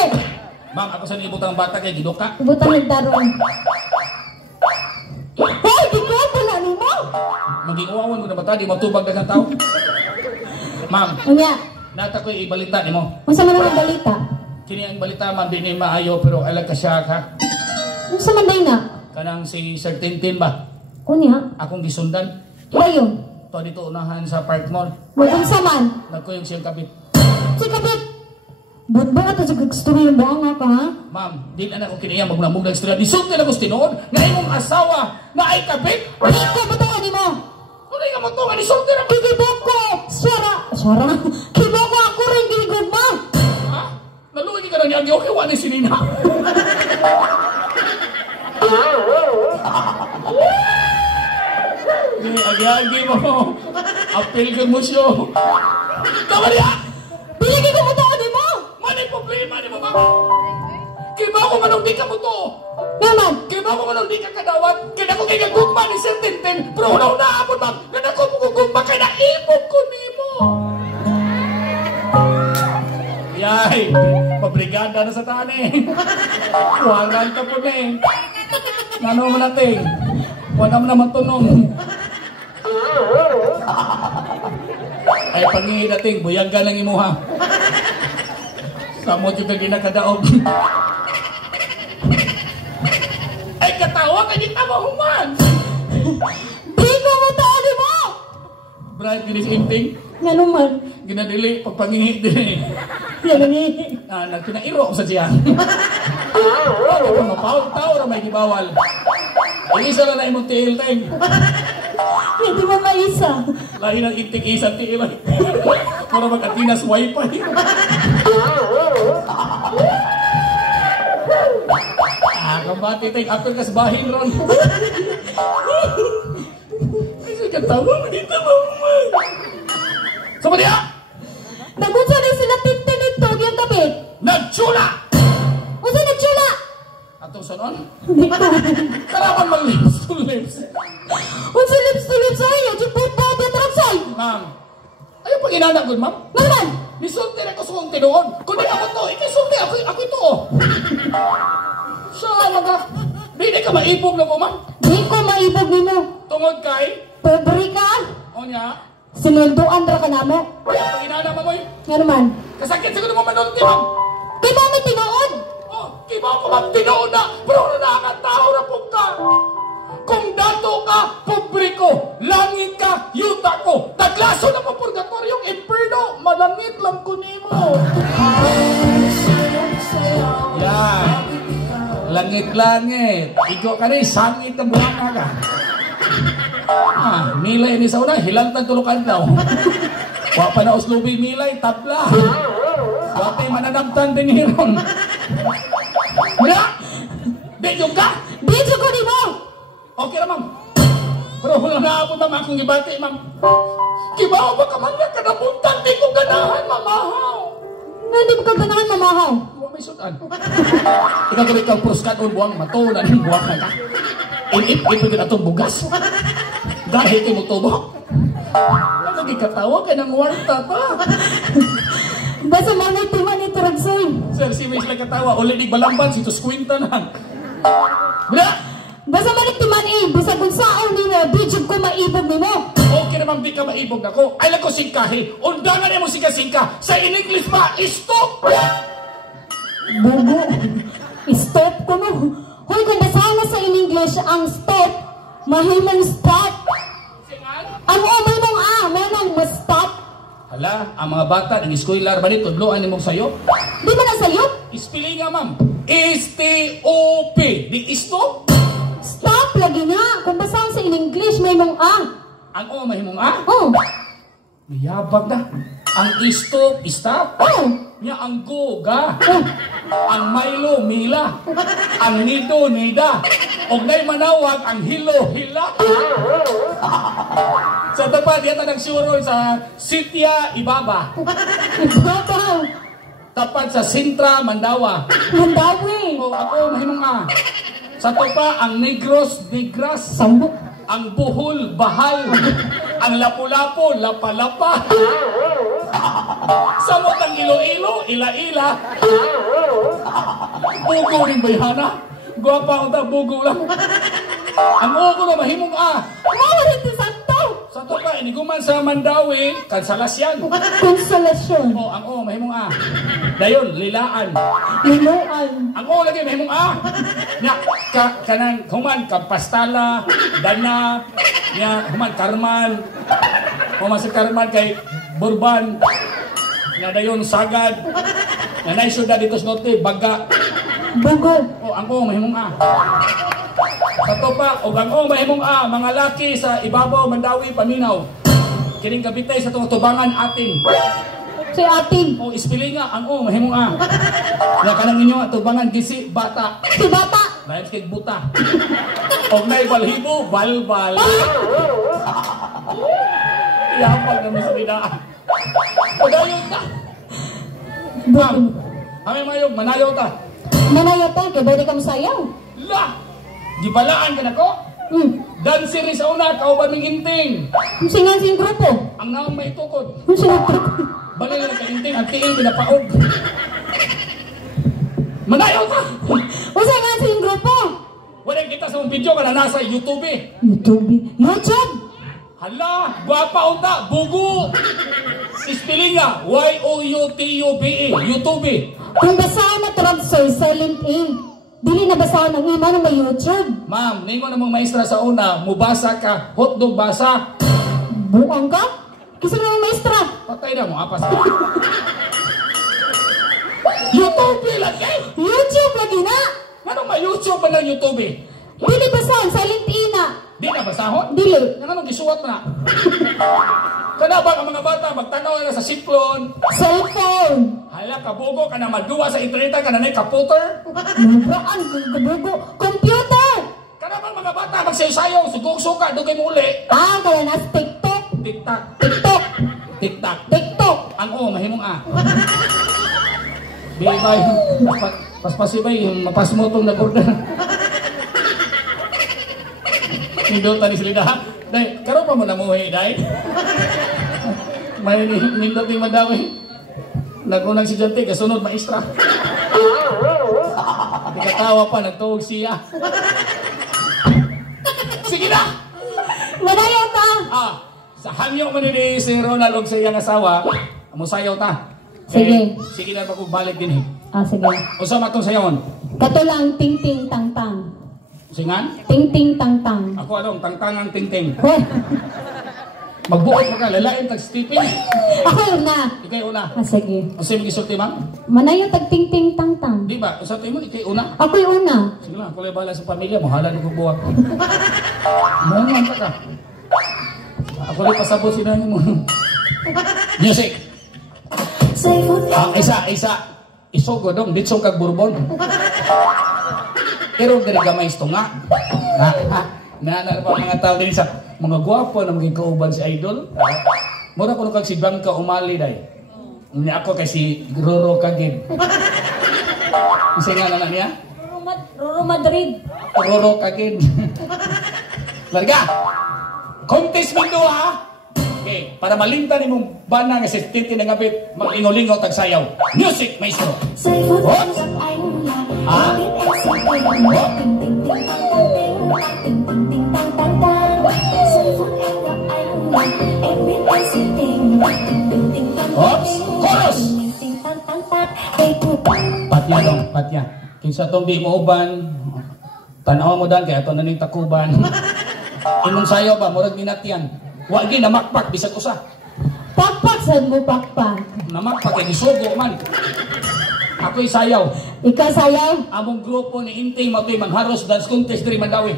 Ma'am, ako sa nibutang bata kay giduka. Ibutang nagdaroon. Hoy, di ko pala ni mo. Maging uwawan mo na bata, di matubag na kang tao. Ma'am, Unya, nata ko ibalita ni mo. unsa man ang balita? Kini ang balita, ma'am, di ni maayo, pero alag ka siya ka. Unsa man day na? Kanang si Sir Tintin ba? Kunya, Akong gisundan. dayon. To dito unahan sa Park Mall. Wag unsa man. Nagko yung siyang kabit. Si kabit. Ba ito sa gustory yung buanga ka, ha? Ma'am, di na ako kinaya magmamug na istorya. Disulti na ko tinood nga imong asawa na ay kabit. Di ko butawan ni mo. Tunay ka mo to, nga disulti na ko. Kibok ko. Swara. Kibok ko ako rin gigod mo. Ha? Naluwi ka na niya, okay, wala si Nina. Agi-agi mo. Apil ka mo siya. Tama niya! Biligi ko butawan ni mo. Manay problema ni mo, ma'am. Kiba ko manong di ka mo to. Naman. Kiba ko manong di ka kadawat. Kaya ko kaya gugma ni Sir Tintin. Pero una-una ma'am. Kaya ko gugma kaya naipog ko ni mo. Yay! Pabrigada na sa tani. Huwangan ka po ni. Ano mo natin? Huwag mo naman tunong. Ay, pangingin natin, buyag ka lang imuha. Samot yung ginakadaog. Ay, katawa ka di tama human. Di ko butawan ni mo. Bright, ginis-inting. Nga naman. Ginadili, pagpangingi din. Yan ni. Nagpinairo sa siya. Mapaw-taw na may gibawal. Ay, isa na na imong tiil-ting. Hindi mo maisa. Lahi ng inting-isang tiil. Para mag-atinas wifi. Kambati ting apel kas bahin ron. Ay, siya katawa, magita mo. Sama dia! Nagunsa na sila tintin ito, yung kapit. Nagtsula! Unsa nagtsula? Atong sanon? Kalaman mang lips to lips. Unsa lips to lips sa'yo? Yung puto, betraksay. Ma'am, ayaw pag inanak good, ma'am? Naman. Nisulti na ko sa kong tinuod. Kung di ako to, ikisulti ako ito. Siya, maga. Di ka maipog na ko, ma'am. Di ko maibog ni mo. Tungod kay, Pobre ka. o niya, Sinunduan ra ka na mo. pag inanak mo mo, Nga naman. kasakit sa mo manulti, ma'am. Kay mo may tinood. Oh, kibaw ko ma'am, tinuod na, pero nakakatao na po ka. Kung dato ka, pobre ko, langit ka, yuta ko, taglaso na po purgatoryong imperno, malangit lang ko nimo. Yan. Langit-langit. Ikaw ka rin, sangit na buwan ka. Milay ni sa una, hilang ng tulukan daw. Wa pa na uslubi milay, tabla. Wapay mananamtan din hiron. Wala! Bidyo ka! Bidyo ko ni mo. Okay na, ma'am. Pero wala na ako, ma'am, akong ibati, ma'am. Kibaw ba ka man na kanabutan, di ko ganahan, mamahaw. Hindi mo ka ganahan mamahaw. Huwag may sudan. Ikaw kami kang pruskat o buwang mato na ng buwang na ka. Inip-ipin din atong bugas. Dahil kayo mo tubo. Nagikatawa ka ng warta pa. Basta manay timan ito ragsay. Sir, si May sila katawa. Ulinig balamban, si Tuskwinta na. Wala! Basta manik timan bisag kung saan ni mo, bidyo ko maibog ni mo. Okay naman, di ka maibog na ko. Ay lang ko singkahi. Undangan niya mo singka-singka. Sa in-English pa, stop! Bugo. Stop ko no. Hoy, kung basama sa in-English ang stop, mahimong stop. Ang umay mong mahimong stop. Hala, ang mga bata, nag-eskwela, ba dito, tudloan ni mong sayo? Di ba na sayo? Spelling nga, ma'am. S-T-O-P. Di stop? Stop lagi nga. Kung basama sa in-English, may mong Ang o, mahimong a? Oh. Mayabag na. Ang stop, stop. Oh. Nya ang go, ga. Ang Milo, mila. Ang nido, nida. Og na'y manawag, ang hilo, hila. Sa tapat, yata nagsurol sa Sitya, Ibaba. Ibabaw. Tapat sa Sintra, Mandawa. Mandawi. O ako, mahimong a. Sa tupa, ang Negros, Negras. Sambok. Ang Buhol, Bahal. Ang Lapu-Lapu, Lapa-Lapa. Samot ang Iloilo, Ila-ila. Bugo rin bayhana. Gwapa ko bugo lang. Ang ugo na mahimong Mawalit ni Santo. Sa to ka, iniguman sa Mandawi, Kansalasyan. Konsolasyon. O, ang mahimong Dayon, Lilaan. Liloan. Ang lagi mahimong Nya, kanang human, Kampastala, Dana, nya, human, Karman. Human si Karman kay Burban. Nya, dayon, Sagad. Nanay syudad dito sa norte, Baga. Bugod. O, ang mahimong Sato pa, o ang mahimong mga laki sa Ibabaw, Mandawi, Paminaw. Kining kabitay sa tubangan atin. Si atin. O ispilinga, ang mahimong na kanang inyo tubangan gisi bata. Si bata. Lahat kay buta. O nay balhibo, balbal. Yapag naman sa bidaan. O dayon ka. Ma'am, kami mayog, manayaw ta. Manayaw ta, kaya pwede kang sayaw. La! Gibalaan ka na ko? Dancer sa una, kauban ng inting. Kung singan siyang grupo. Ang naong may tukod. Kung sinang grupo. Balay na ka-inting, ang tiil pinapaog. Manayaw ta! Kung singan siyang grupo. Wala kita sa mong video ka na nasa YouTube eh. YouTube? Hala, gwapa unta, bugo. Ispilinga, Y-O-U-T-U-B-E, YouTube. Kung basahan na tarab sir, silent ink. Dili na basahan ng ima ng may YouTube. Ma'am, ningo namang maestra sa una, mubasa ka, hotdog basa. Buang ka? Kasi naman maestra. Patay na mo, apas. YouTube lagi! YouTube lagi na! Anong may YouTube pa ng YouTube eh? Dili basahan, silent ina. Di na basahon? Dili. Anong gisuwat na? Kada ba ang mga bata, magtanaw na sa siklon? Cellphone. Hala, kabugo ka na magduwa sa internet ka na na computer? Mabraan, kabugo. Computer! Kada ba mga bata, magsayo-sayo, sugong-suka, dugay mo uli? Kaya nas TikTok. Tik-tak, TikTok. tik-tak. TikTok. Ang mahimong Bibay, paspasibay, mapas mo itong nag-order. Nindot ni Silida. Day, karo pa mo namuhi, day. May nindot ni Madawi. Nagunang si Jante, kasunod maestra. Ikatawa pa, nagtuog siya. Sige na! Madayaw ka! Sa hangyo mo ni si Ronald o sa iyang asawa, musayaw ta. Sige. Sige na balik din eh. Sige. Usa matong sayawon. Kato lang, ting-ting tang-tang. Singan? Ting-ting tang-tang. Ako anong tangtangang ting-ting. Hoy! Magbuot mo ka, lalain tag Stephen. Ako una. Ikay una. Sige. O siya mag-isulti ma'am? Manayaw tag ting-ting tang-tang. Di ba? Usa mo, ikay una. Ako yung una. Sige lang, kulay bala sa pamilya mo, halan ko buwak. Mungan ka ka. Ako rin pasabot sinanay mo. Music! Isa. Isogo dong, dito kag Bourbon. Pero dari gamay istunga. Na pa mga tao din sa mga gwapo na maging kauban si Idol. Mura ko kag si Bangka Umali day. Ni ako kay si Roro Kagid. Isa nga na niya? Roro Madrid. Roro Kagid. Larga! Contest mo ito ha! Okay, para malintan imong bana nga si Titi na ngabit, mag-ingolingaw tagsayaw. Music, maestro! What? Ha? Oops! Chorus! Patya dong, patya. Kinsa tong di mo uban, tanaw mo dan, kaya ito na ning takuban. Imong sayaw ba, murag minatyan. Wagi na makpak, bisag usa. Pakpak, saan mo pakpak? Namakpak, eh, nisugo man. Ako'y sayaw. Ikaw sayaw? Among grupo ni Inting Matoy Mangharos Dance Contest diri Mandawi.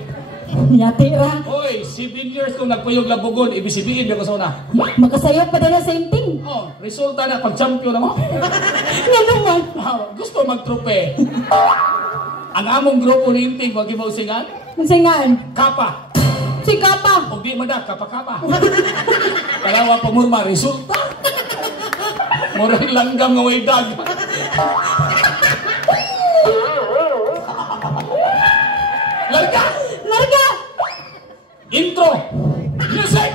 Yatira. Oy, 7 years kong nagpuyog labugon, ibisibiin ko sa una. Makasayaw pa din na sa inting. Oh, resulta na pag-champion na mo. Nga naman. Gusto mag-trope. Ang among grupo ni Inting, wag ibaw singan? Singan? Kapa. Si Kapa. O di mo na, kapa-kapa. Kalawa pa murma, resulta. Murang langgam nga way dag. Larga! Larga! Intro! Music!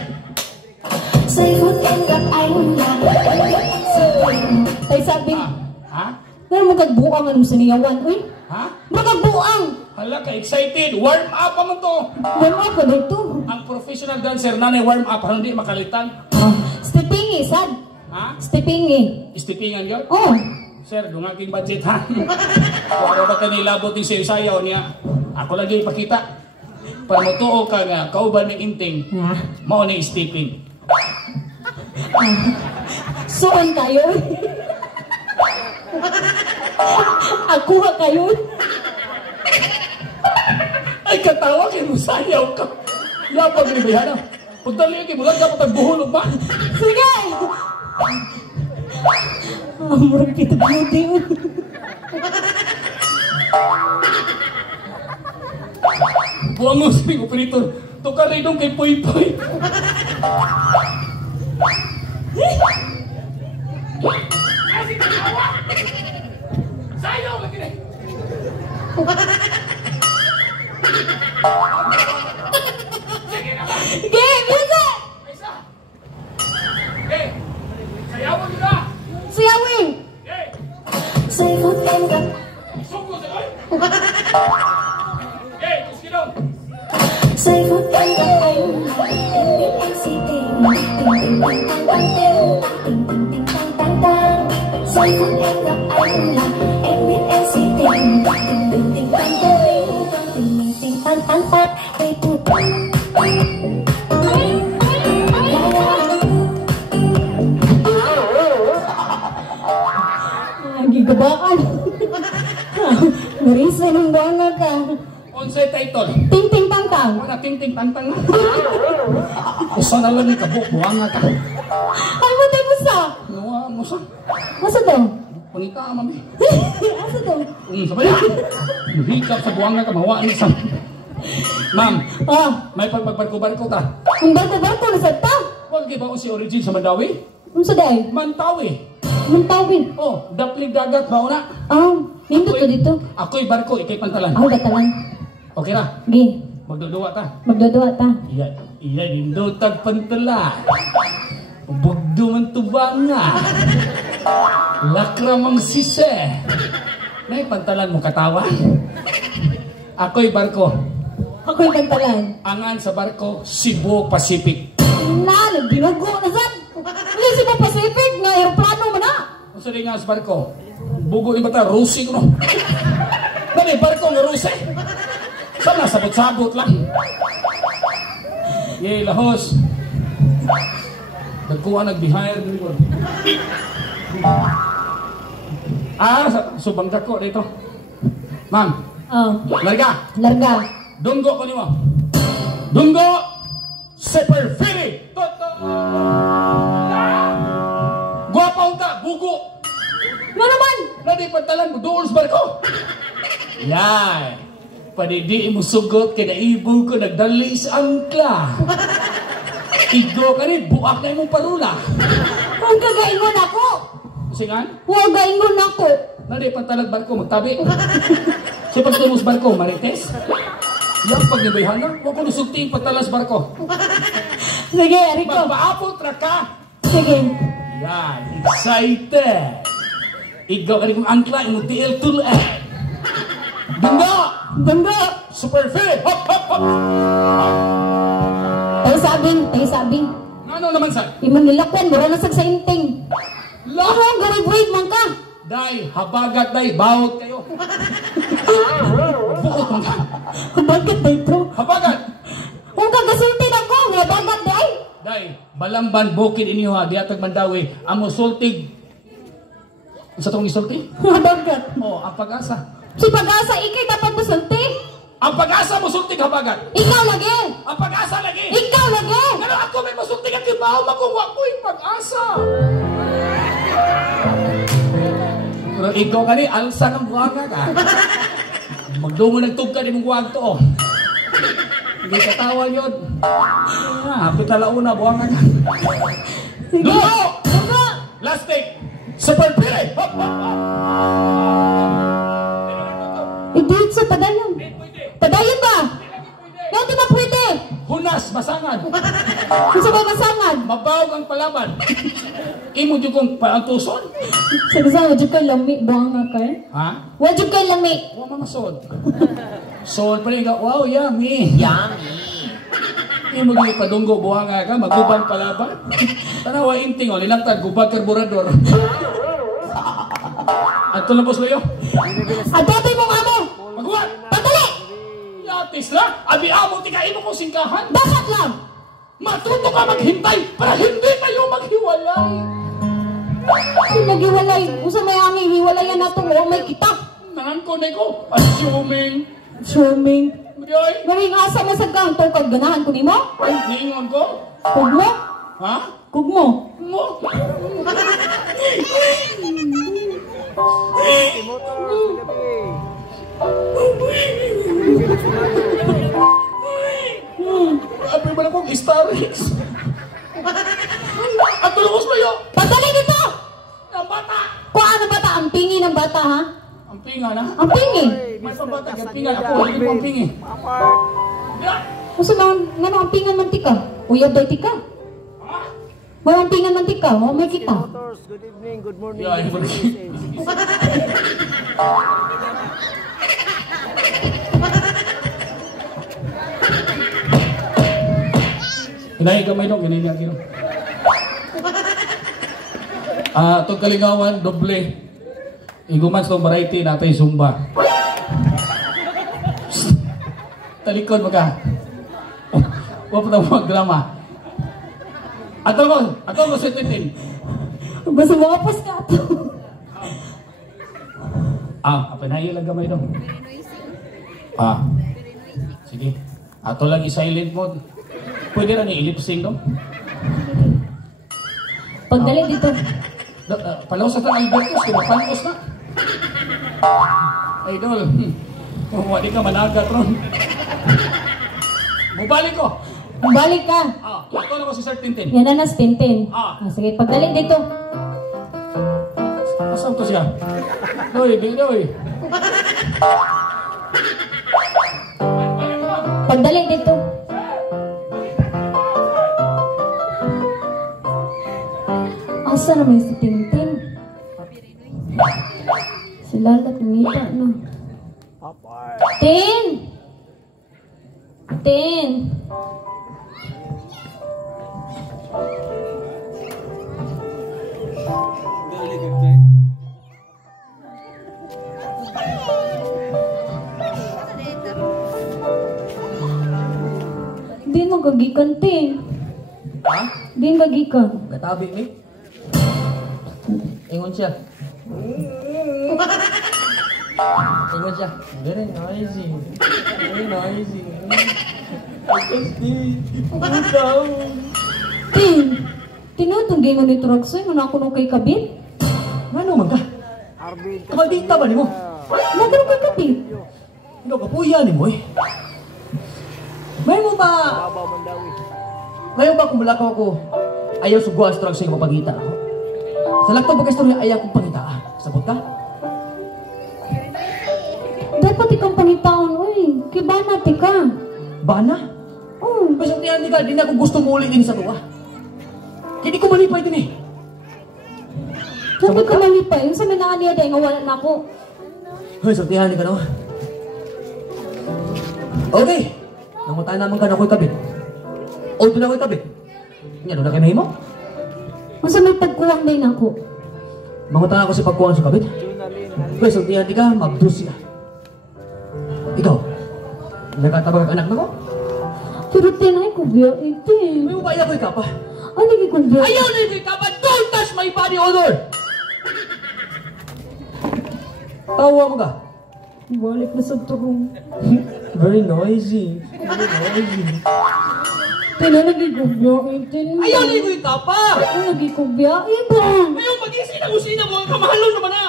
Tay sa sabi. Ha? Pero magagbuang anong siniyawan, uy. Ha? Magagbuang! Hala ka, excited. Warm up pa man to. Warm up ka dito. Ang professional dancer na warm up, hindi makalitan. Steppingi, sad. Ha? Steppingi. Istipingan yun? Oh. Sir, dungaking budget ha. Kung ano ba kanilabot yung sayo-sayaw niya, ako lagi ipakita. Para matuo ka nga, kauban ng inting, mao ni istipin. Suon kayo. Ako ha kayo. Ay, katawa kayo mo sayaw ka. Yapag ni Bayana. Pagdali kayo, mulang ka patagbuhulog ba? Sige! Murag kita beauty. Buang mo sa operator. Tukar na idong kay Poy Poy. Sayaw lagi na. Game, music! Isa. Okay. Sayawan nyo na. Siyawing! Okay. Say food and the Suko sa koy. Okay, kuskilong. say food and the say food and the gigabakan. Marisa ng banga ka. Onsay title. Ting ting tang tang. Wala ting-ting tang-tang na. Usa na lang ni kabuk, buwanga ka. Ay mo tayo sa. Nuwa mo sa. Asa daw? Pangita ka, mami. Asa daw? Sabay na. Nuhikap sa buwanga ka, mawa ni sa. Ma'am, may pagbarko-barko ta. Ang barko-barko na sa ta. Huwag ba si origin sa Mandawi? Ano sa day? Mantawi. Mantawin. Oh, daplig dagat ba una? Nindot to dito. Ako'y barko, ikay pantalan. Batalan. Okay na, Gi, magduduwa ta. magdodua ta. Iya nindotag pantalan. Bugdo man tubanga. Lakramang sise. Nay pantalan mo katawan. Ako'y barko. Ako'y bantalan. Angan sa barko, Cebu Pacific. Nagbinugo na sad. Wala si Cebu Pacific nga aeroplano man na. Kung sa nga sa barko, bugo ni bata, Rusi ko no. Dali, barko nga Rusi. Sana sabot-sabot lang. Yay, lahos. Nagkuha, nag-behind. Subang dako dito. Ma'am, larga. Larga. Dunggo ko ni mo. Dunggo, super fili. Toto. Guwapa unta, bugo. Ano naman? Nadi pantalan mo doon sa barko. Yay. Padidi mo sugot kay naibo ko nagdali sa angkla. Igo ka rin, buak na imong parula. Huwag gagaingon ako. Singan? Huwag gaingon ako. Nadi pantalag barko, magtabi. Sa pagtulos barko, marites. Yang pagnibayhan na, huwag ko nusulting pagtalas barko. Sige, Rico. Magpaapot ra ka. Sige. Yan, excited. Igo ka rin kong angkla, imong tiil tula. Dunggo! Dunggo. Super fit! Hop, hop, hop! Tayo sabing. Ano naman sa? Iman nilakwan, mura na sa inting. Lahat! Garib-wait man ka. Day, habagat day, bawot kayo. Bukot mo ka. Bakit ba ito? Habagat! Huwag ka gasultin ako, nga bagat day. Day, balamban, bukid inyo ha, diatag mandawi, amo sultig. Sa itong isulti? Bagat. Oh, ang pag-asa. Si Pag-asa, ikay dapat masulti. Ang pag-asa mo sultig habagat. Ikaw lagi. Ang pag-asa lagi. Ikaw lagi. Pero ako may masultig at kibaw, makuha ko yung pag-asa. Pero ikaw ka rin, alsa ng buwanga ka. Magdungo nagtug ka rin mong buwag to. Oh. Hindi katawa yun. Hapit na launa, buwanga ka. Sige. Dunggo! Dunggo. Last take! Super pire! Hop, hop, hop! Idit sa padayon. Padayon ba? Hindi ba pwede? Huna Bas, basangan. Kung sa babasangan. Mabawag ang palaban. Imo di kong paantuson. Sa wajud kay lami ba nga kay? Ha? Wajud kay lami. Huwag mamasod. Sod pa rin ka, wow, yummy. Imo di padunggo buhanga ka, magubang palaban. Tanawa inting o, nilangtag, gubag karburador. At tulapos lo yun. At totoy mong amo. Maghuwag! Padali. Yatis na, abi-amo tika imo kong singkahan. Bakit lang? Matuto ka maghintay para hindi tayo maghiwalay. Hindi maghiwalay. Usa may angin hiwalayan nato o may kita. Nanan ko na ko, assuming. Swimming. Yoy, Gawing asa mo sa kanto kag ganahan ko nimo? niingon ko. Kugmo? Ha? Kugmo. Mo? Abi ba na kong Starix? At tulungos ba yun? Padali dito! Ang bata! Kung ano bata? Ang pingi ng bata ha? Ang pinga na? Ang pingi? May pabata ang pinga. Ako, hindi ko ang pingi. Yeah. Usa man ang pingan mantika? Uyab day tika? May ang pingan mantika, mo may kita. Good evening, good morning. Yeah, good evening. Hinahin kamay dong, hinahin niya kino. Itong kalingawan, doble. Igumans itong variety natin Zumba. Talikod maka. Huwag na mag-drama. Atong ko sentitin. Basta mapas ka ato. Apanayo lang kamay dong. Sige. Ato lang i-silent mode. Pwede rin i-lip-sync dong. Pagdali dito. Palaw sa itong Albertus, kumapankos na. Idol, wadi ka managat ron. Mubalik ko. Balik ka. Ito na ko si Sir Tintin. Yan na nas Tintin. Sige, pagdali dito. Asan to siya? Doy, doy. Pagdali dito. Asa naman si Tintin? Sila na kumita, no? Tin! Tin! Di magagikan, Tin. Ha? Di magikan. Gatabi ni? Ingon siya. Ingon siya. Very noisy. Very noisy. Tin! Tinutunggi mo ni Turagsoy, muna ako nung kay Kabit. Ano man ka? Kamaldita ba ni mo? Magano kay Kabit? Ano kapuya ni mo eh? May mo ba? Ngayon ba kung malakaw ako, ayaw sugwa strong sa mapagita ako? Sa lakto ba kastorya ayaw kong pangita? Sabot ka? Dapat ikang pangitaon, uy. Kibana, tika. Bana? Oh, Basta tiyan di ka, di na ako gusto muli din sa tuwa. Hindi ko malipay din eh. sabi ka malipay. Yung sa minaan niya dahil nga wala na ako. Hoy, sortihan di ka na. Okay. Nangutaan naman ka na ako'y kabit. O, doon ako'y kabit. Yan, doon na kayo mahimo? Masa may pagkuwang din ako. Mangutaan ako si pagkuhan sa kabit. Hoy, sortihan di ka, mabdus siya. Ikaw, nagkatabag ang anak na ko? Pero tinay ko biya, itin. May upaya ko ikapa. Ano yung kong biya? Ayaw na yung ikapa! Don't touch my body odor! Tawa mo ka? Balik na sa turong. Very noisy. Very noisy. Tinanagay ko biya, itin. Ayaw na yung ikapa! Tinanagay ko biya, itin. Ayaw mag-isip na kusina mo, ang kamahalon naman na!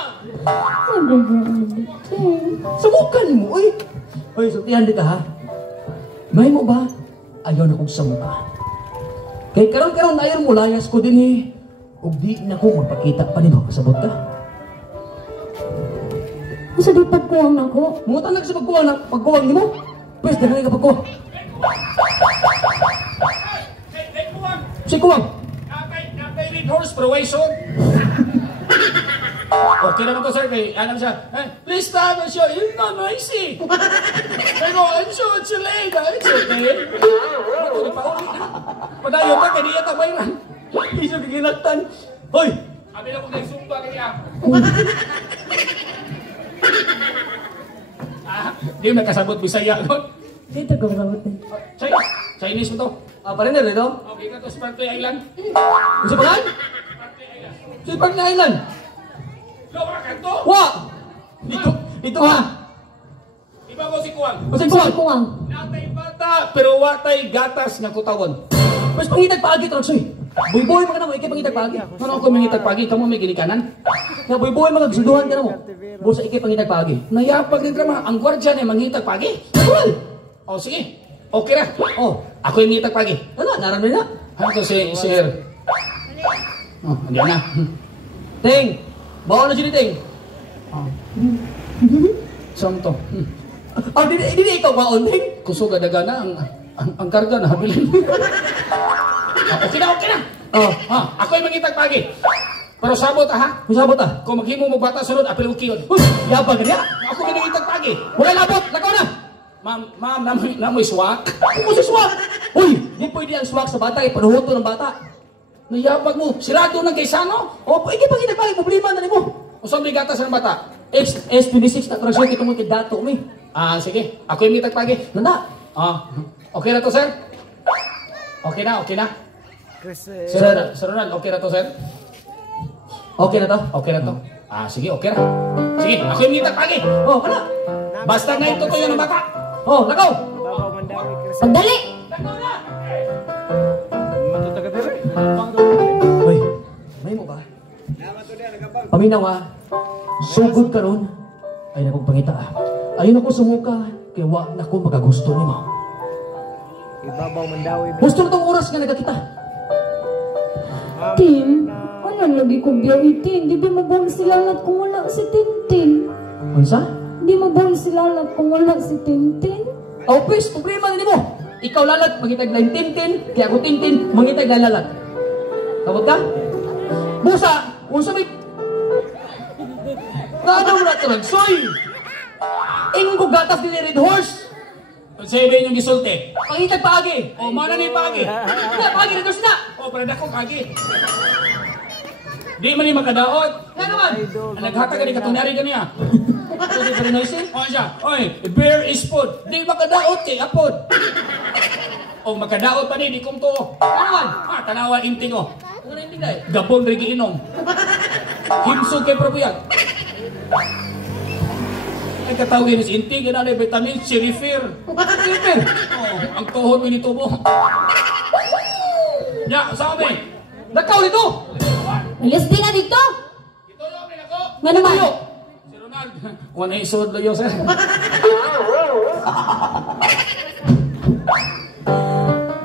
Ano ba, itin? Samukan mo, uy! Uy, sultihan di ka ha? May mo ba? Ayaw na kong samuka. Kay karon-karon na ayaw mo layas ko din eh. Ug di na ko magpakita pa nito. Kasabot ka? Masa di pagkuwang na ko? Mungutan lang sa pagkuwang ni mo. Pwes, dahil ka pagkuwang. Kuwang. Nakay red horse, pero way soon. Okay naman to, sir. Kay, alam siya, please stop na siya. It's not noisy. Pero, I'm sure it's late. It's okay. Padayon ka, kaya niya tabayran. Hindi siya kaginagtan. Hoy! Abi na kung nagsumba kaya. Di may kasabot Bisaya. Dito ko kasabot na. Chinese mo to. Parener dito? Okay ka to, Sparkle Island. Kasi pangan? Si Sparkle Island. Loka ka to? Wa! Dito ha! Iba ko si Kuwang. Kasi Kuwang. Natay bata, pero watay gatas nga kutawon. Mas pangitag paagi to, Ragsoy. Buy-buy mga na mo, ikay pangitag paagi. Ano ako mangitag pagi, kamo may ginikanan? Nga buy-buy mga gasuduhan ka na mo. Busa ikay pangitag paagi. Nayapag ni drama, ang gwardya na mangitag pagi. O sige, okay na. Ako yung mangitag pagi. Ano, naramdaman na. Ano to si Sir? Hindi na. Ting! Bawal na siya ni Ting. Saan to? Hindi ikaw baon, Ting. Kusog adaga na, ang karga na habilin. Okay na. Ako yung mangitag pagi. Pero sabot ha? Masabot ah. Kung maghimo mo bata sunod, apil ukiyon. Yabang ka niya. Ako mangitag pagi. Wala labot, lakaw na. Ma'am, namoy swak. Kung si swak. Uy, di pwede ang swak sa bata, ipanuhuto ng bata. Nayapag mo, sirado ng kaysano? Ikay pangitag paagi, problema na ni mo. Usang may gatas ng bata. S26 na Ragsoy, ito mo kay dato mo Sige, ako yung mangitag pagi. Nanda. Okay na to, sir? Okay na. Chris, Sir Ronald, okay na to, sir? Okay na to? Okay na to. Sige, okay na. Sige, ako yung mangitag pagi. Wala. Basta na ito yung bata. Lakaw. Babaw Mandawi, Chris. Pagdali! Matutaga dito. Uy, may mo ba? Paminaw sugod ka ron. Ay nakong pangita Ayun ako sumuka, kaya wa na ko magagusto ni mo. Ibabaw Mandawi. Gusto na itong oras nga nagkakita. Tim, ano lagi ko biyahitin? Di ba mabuhay sila lahat kung wala si Tintin? Unsa? Di mabuhay sila lahat kung wala si Tintin? Pes, problema na mo. Ikaw lalat, mangitag na yung Tintin, kaya ako Tintin, mangitag na lalat. Tawag ka? Busa, unsa may... Nanaw mo na ito, Ragsoy! Ingong ko gatas din Red Horse! Sabi yung gisulti. Pangitag paagi! Mana ni pagi? Paagi, Red Horse na! Para dako kagi. Di man ni makadaot. Nga naman! Naghatag ka ni katunari kaniya. Ito di pa rin noisy? Siya, bear is food. Di makadaot kay apod. Makadaot pa ni, di kong to. Tanawan! Tanawan inting o. Ano na yung tingay? Gabon rin giinom. Himsog kay probuyag. Ay katawin is inting, ganun ay vitamin, si refer. Refer? Ang tuhod mo nitubo. Sabi. Nakaw nito! Alis din na dito! Ito yung pinako. Nga naman! Si Ronald. Wala isod lo yun, sir.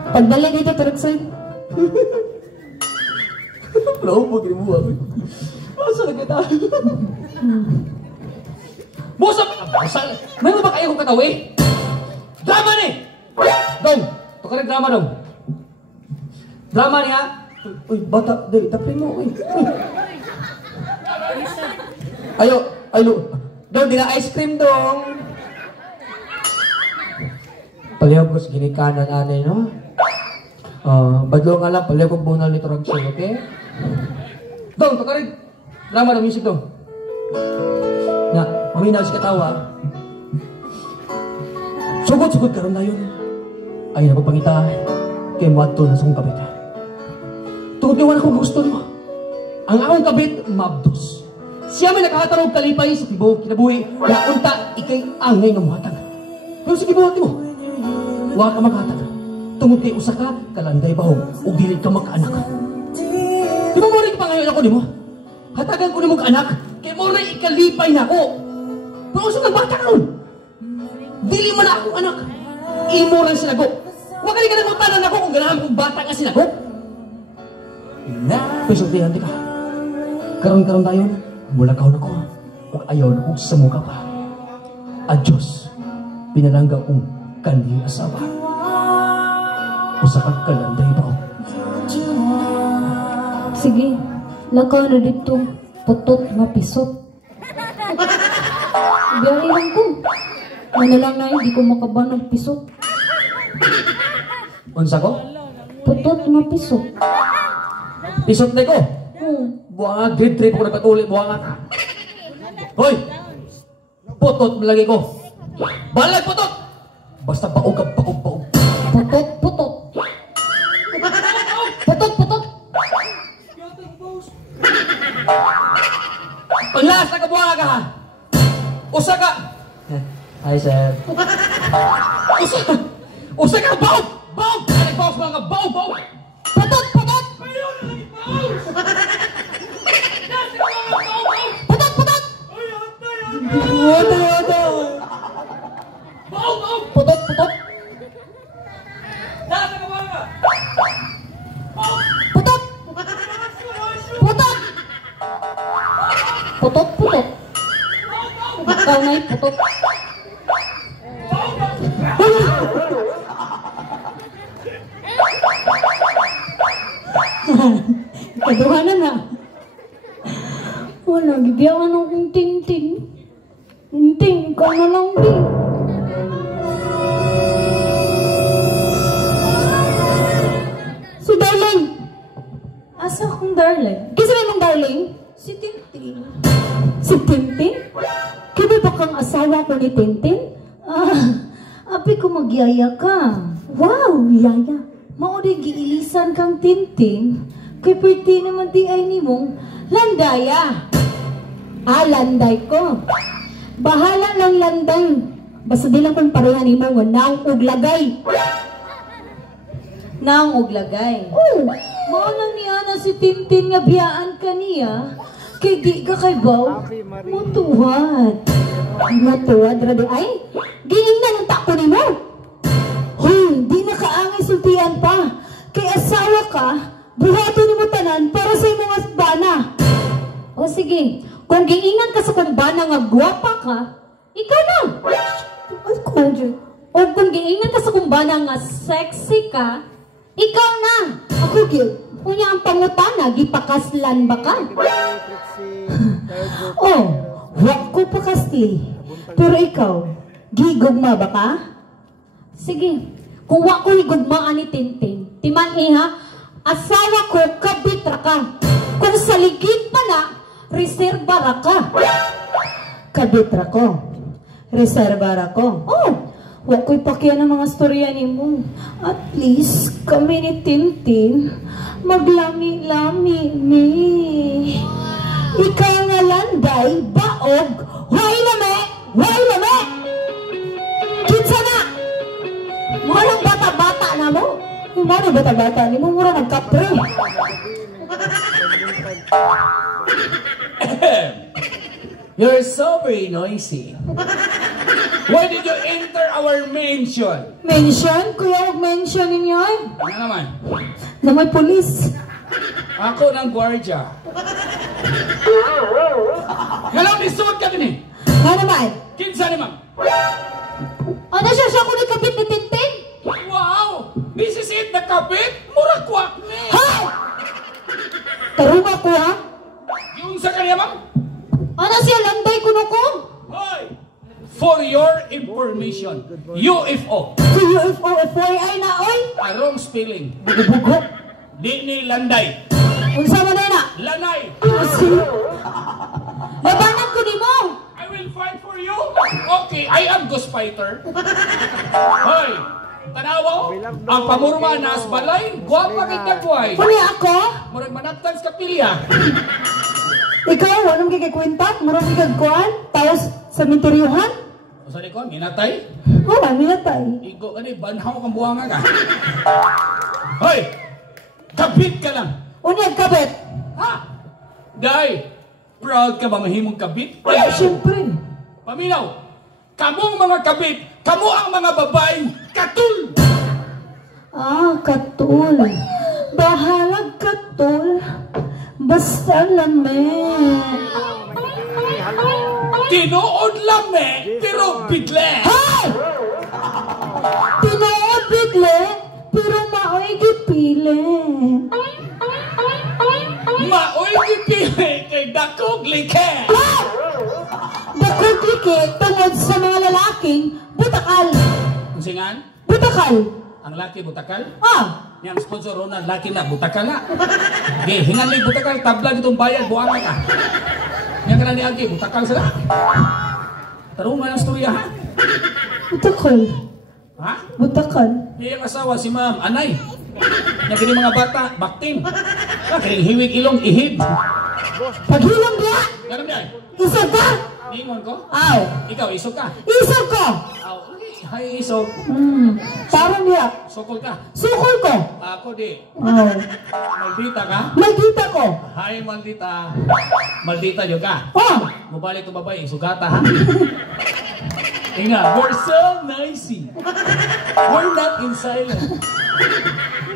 Pagdali dito, Ragsoy. Wala ko pag mo ako. Masa na kita? Busa! May ba kayo kong katawi? Drama ni! Dong! Ito ka drama dong. Drama niya. Uy, bata. Dali, tapin mo. Uy. Ayo. Dong, di na ice cream dong. Palihog ko sa ginikanan anay, no? Badlo nga lang, palihog kong bunal nito Ragsoy, okay? Dong, ito ka rin. Drama ng music dong. Na, maminaw si katawa. Sugod-sugod ka rin na yun. Ay, napagpangita. Kaya mato na sa kong kabit. Tungkol niya wala kong gusto mo. Ang akong kabit, mabdos. Siya may nakahatarog kalipay sa tibo, kinabuhi. Kaya unta, ikay angay ng muhatag. Pero sige buhat mo. Huwag ka maghatag. Tungkol kay usa ka, kalanday bahong, o gilid ka magkaanak. Di ba mo rin pa ngayon ako ni mo? Hatagan ko ni mong anak, kaya mo rin ikalipay na ako. Pero usap ng bata ka nun. Dili man akong anak. Imo rin sinago. Huwag ka rin ka nagmutanan ako kung ganahan kong bata nga sinago. Pisultihan di ka. Karoon tayo na. Mulakaw na ko. Huwag ayaw na kong samuka pa. Adyos. Pinalangga kong kanyang asawa. Usa ka kalanday ba? Lakaw na dito, putot nga pisot. Biyahe lang ko. Ano lang na hindi ko makabanag pisot. Unsa ko? Putot nga pisot. Pisot na ko. Oh. Buwanga, grade 3 ko nagpatuloy, buwanga ka. Hoy! Putot malagi ko. Balag putot! Basta paugap. Putot. Putot. Paglas na ka buwanga ka ha! Usa ka! Hi, sir. Usa ka, baog! Baog! Nagbaos mga baog! Putot. Putot. Wada! Putot. Putot. Ikaw na putot. Kaduhanan na. Wala, gibiyawan akong ting-ting. Ting, ikaw na lang din. Si Darling. Asa akong Darling? Kasi namang Darling? Si Tintin. Si Tintin? Kaya ba kang asawa ko ni Tintin? Api ko magyaya ka. Wow, yaya. Maudi giilisan kang Tintin. Kaya pwede naman di ay ni mong landaya. Landay ko. Bahala ng landay. Basta di lang kung pareha ni mo naong uglagay. Naong uglagay? Oo. Maulang niya na si Tintin nga biyaan ka niya. Kay di ka kay Baw. Mutuwad. Mutuwad, rado. Ay, giingnan ang tako ni mo. Hoy, di na kaangay sultian pa. Kay asawa ka, buhato ni mo tanan para sa mga bana. O sige, kung giingan ka sa kung bana nga gwapa ka, ikaw na. O kung giingan ka sa kung bana nga sexy ka, ikaw na. Ako gil. Kunya ang pangutana, gipakaslan ba ka? Oh, wak ko pakasli. Pero ikaw, gigugma ba ka? Sige, kung wak ko higugmaan ni Tintin, timan iha, asawa ko kabitra ka. Kung sa ligid pa na, reserva ka. Kabitra ko. Reserva ko. Oh, wak ko'y pakyan ng mga storya ni mo. At least, kami ni Tintin, maglami-lami ni. Ikaw nga landay, baog, way lame! Kinsa na! Marang bata-bata na mo? Marang bata-bata ni mo, mura nagkapre. You're so very noisy. Why did you enter our mansion? Mention? Kuya, huwag-mention ninyo. Ano naman? Na may polis. Ako ng gwardya. Ngayon, isuot ka din eh. Nga naman? Kinsa naman? Ano siya ko nagkabit ni Tintin? Wow! This is it, the kapit? Murakwak ni! Ha? Tarunga ko ha? Yung sa kanya, ma'am? Ano siya landay ko na ko? Hoy! For your information, UFO. Si UFO, FYI na oy? Wrong spelling. Bugo-bugo. Di ni landay. Unsa man na? Lanay. Labanan ko ni mo. I will fight for you. Okay, I am Ghost Fighter. Hoy! Tanawa, ang pamurma na asbalay, guwapa kita buhay. Kuya ako? Murag manatag sa pilya. Ikaw, anong kikikwenta? Marang kikagkuhan? Tapos sa minteryuhan? O sa likod, minatay? Wala, minatay. Igo ka ni, banhaw kang buwanga ka. Hoy! Kabit ka lang. Unyag kabit. Ha? Day, proud ka ba mahimong kabit? Ay, siyempre. Paminaw, kamong mga kabit, kamo ang mga babaeng katul. Katul. Bahalag katul. Basta lame. Tinood lame, pero bidle. Hey! Tinood bidle, pero maoy gipile. Maoy gipili kay dakog like. Dakog like tungod sa mga lalaking butakal. Kung singan, Butakal. ang laki butakal. Ah, Yang sponsor Ronald, laki na butakal na. Okay, hingali butakal, tabla itong bayad, buwangan ka. Yang ka na ni Agi, butakal sila. Tarungan ang storya, ha? butakal. Ha? Butakal. Iyang asawa si Ma'am Anay. Yang kini mga bata, bakting. Kaya hiwig ilong, ihid. Paghilom diya. Ganun niya. Isog ka. Ingon ko. Aw. Ikaw, isog ka. Isog ko. Aw, hay isog. Parang diya. Sokol ka. Sukol ko. Ako di. Aw. Maldita ka. Maldita ko. Hay maldita. Maldita yun ka. Oh. Mabalik ko babae, sugata ha. Inga, we're so nicey. We're not in silence.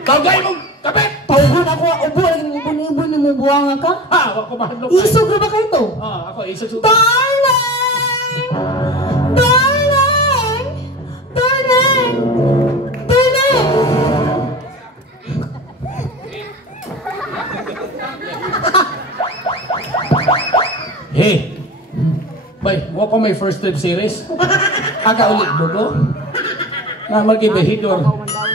Kagay mong kapit! Pauhan ako. Ubo. Ibon ni mo buwanga ka. Ha, wag ko mahadlok. Isog na ba kayo to? Ako isog. Darling! Darling! Darling! Darling! Hey! Bay, mo pa may first trip series. Aga ulit, bugo. Na magibahidor.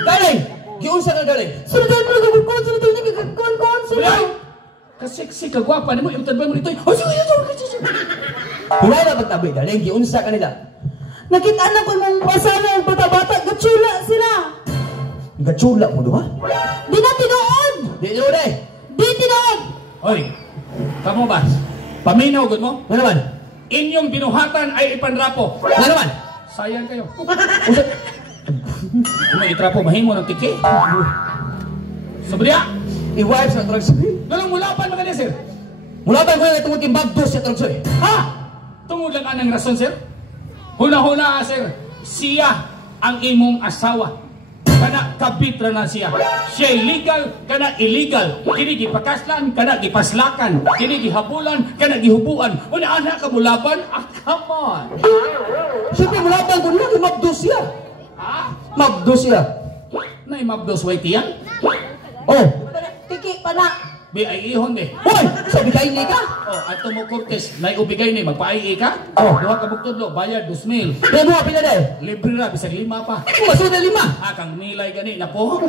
Darling! Giunsa ka, darling? Sino tayo mo nagkakon? Sino tayo nagkakon? Sino? Bilay! Kasiksi, kagwapa ni mo, yung tadbay mo nito. Oh, sige. Hulay na pagtabi, darling. Giunsa ka nila. Nakita na ko mong pasama yung bata-bata. Gatsula sila. Gatsula mo doon, ha? Di na tinood. Di nyo na eh. Di tinood. Oy, kamo ba? Paminaw, good mo? Nga naman? Inyong binuhatan ay ipanrapo. Nga naman? Sayang kayo. Usa... Kung may itrapo, mahimo ng tiki. Sabriya! I-wives na truck sabi. Ganun mula pa mga sir. Mula tayo ko yung itungod yung bagdos sa truck sabi. Ha? Tungod lang anang rason, sir? Huna-huna, sir. Siya ang imong asawa. Kana kabitra na siya. Siya legal, kana illegal. Kini gipakaslan, kana gipaslakan. Kini gihabulan, kana gihubuan. Una anak ka mulaban? Come on. Siyempre mula tayo ko lang yung magdos siya. Ha? Magdos siya. Nay mabdos way tiyan? Oh. Tiki pa na. Bi ay ihon de. Hoy! Sabi kayo ni ka? Oh, ato mo Cortes, nay ubigay ni magpaay ka? Oh. Duha ka bugtodlo, bayad 2,000. Kaya mo, pinadal. Libre ra bisag 5 pa. Masunod na 5. Kang nilay gani na po.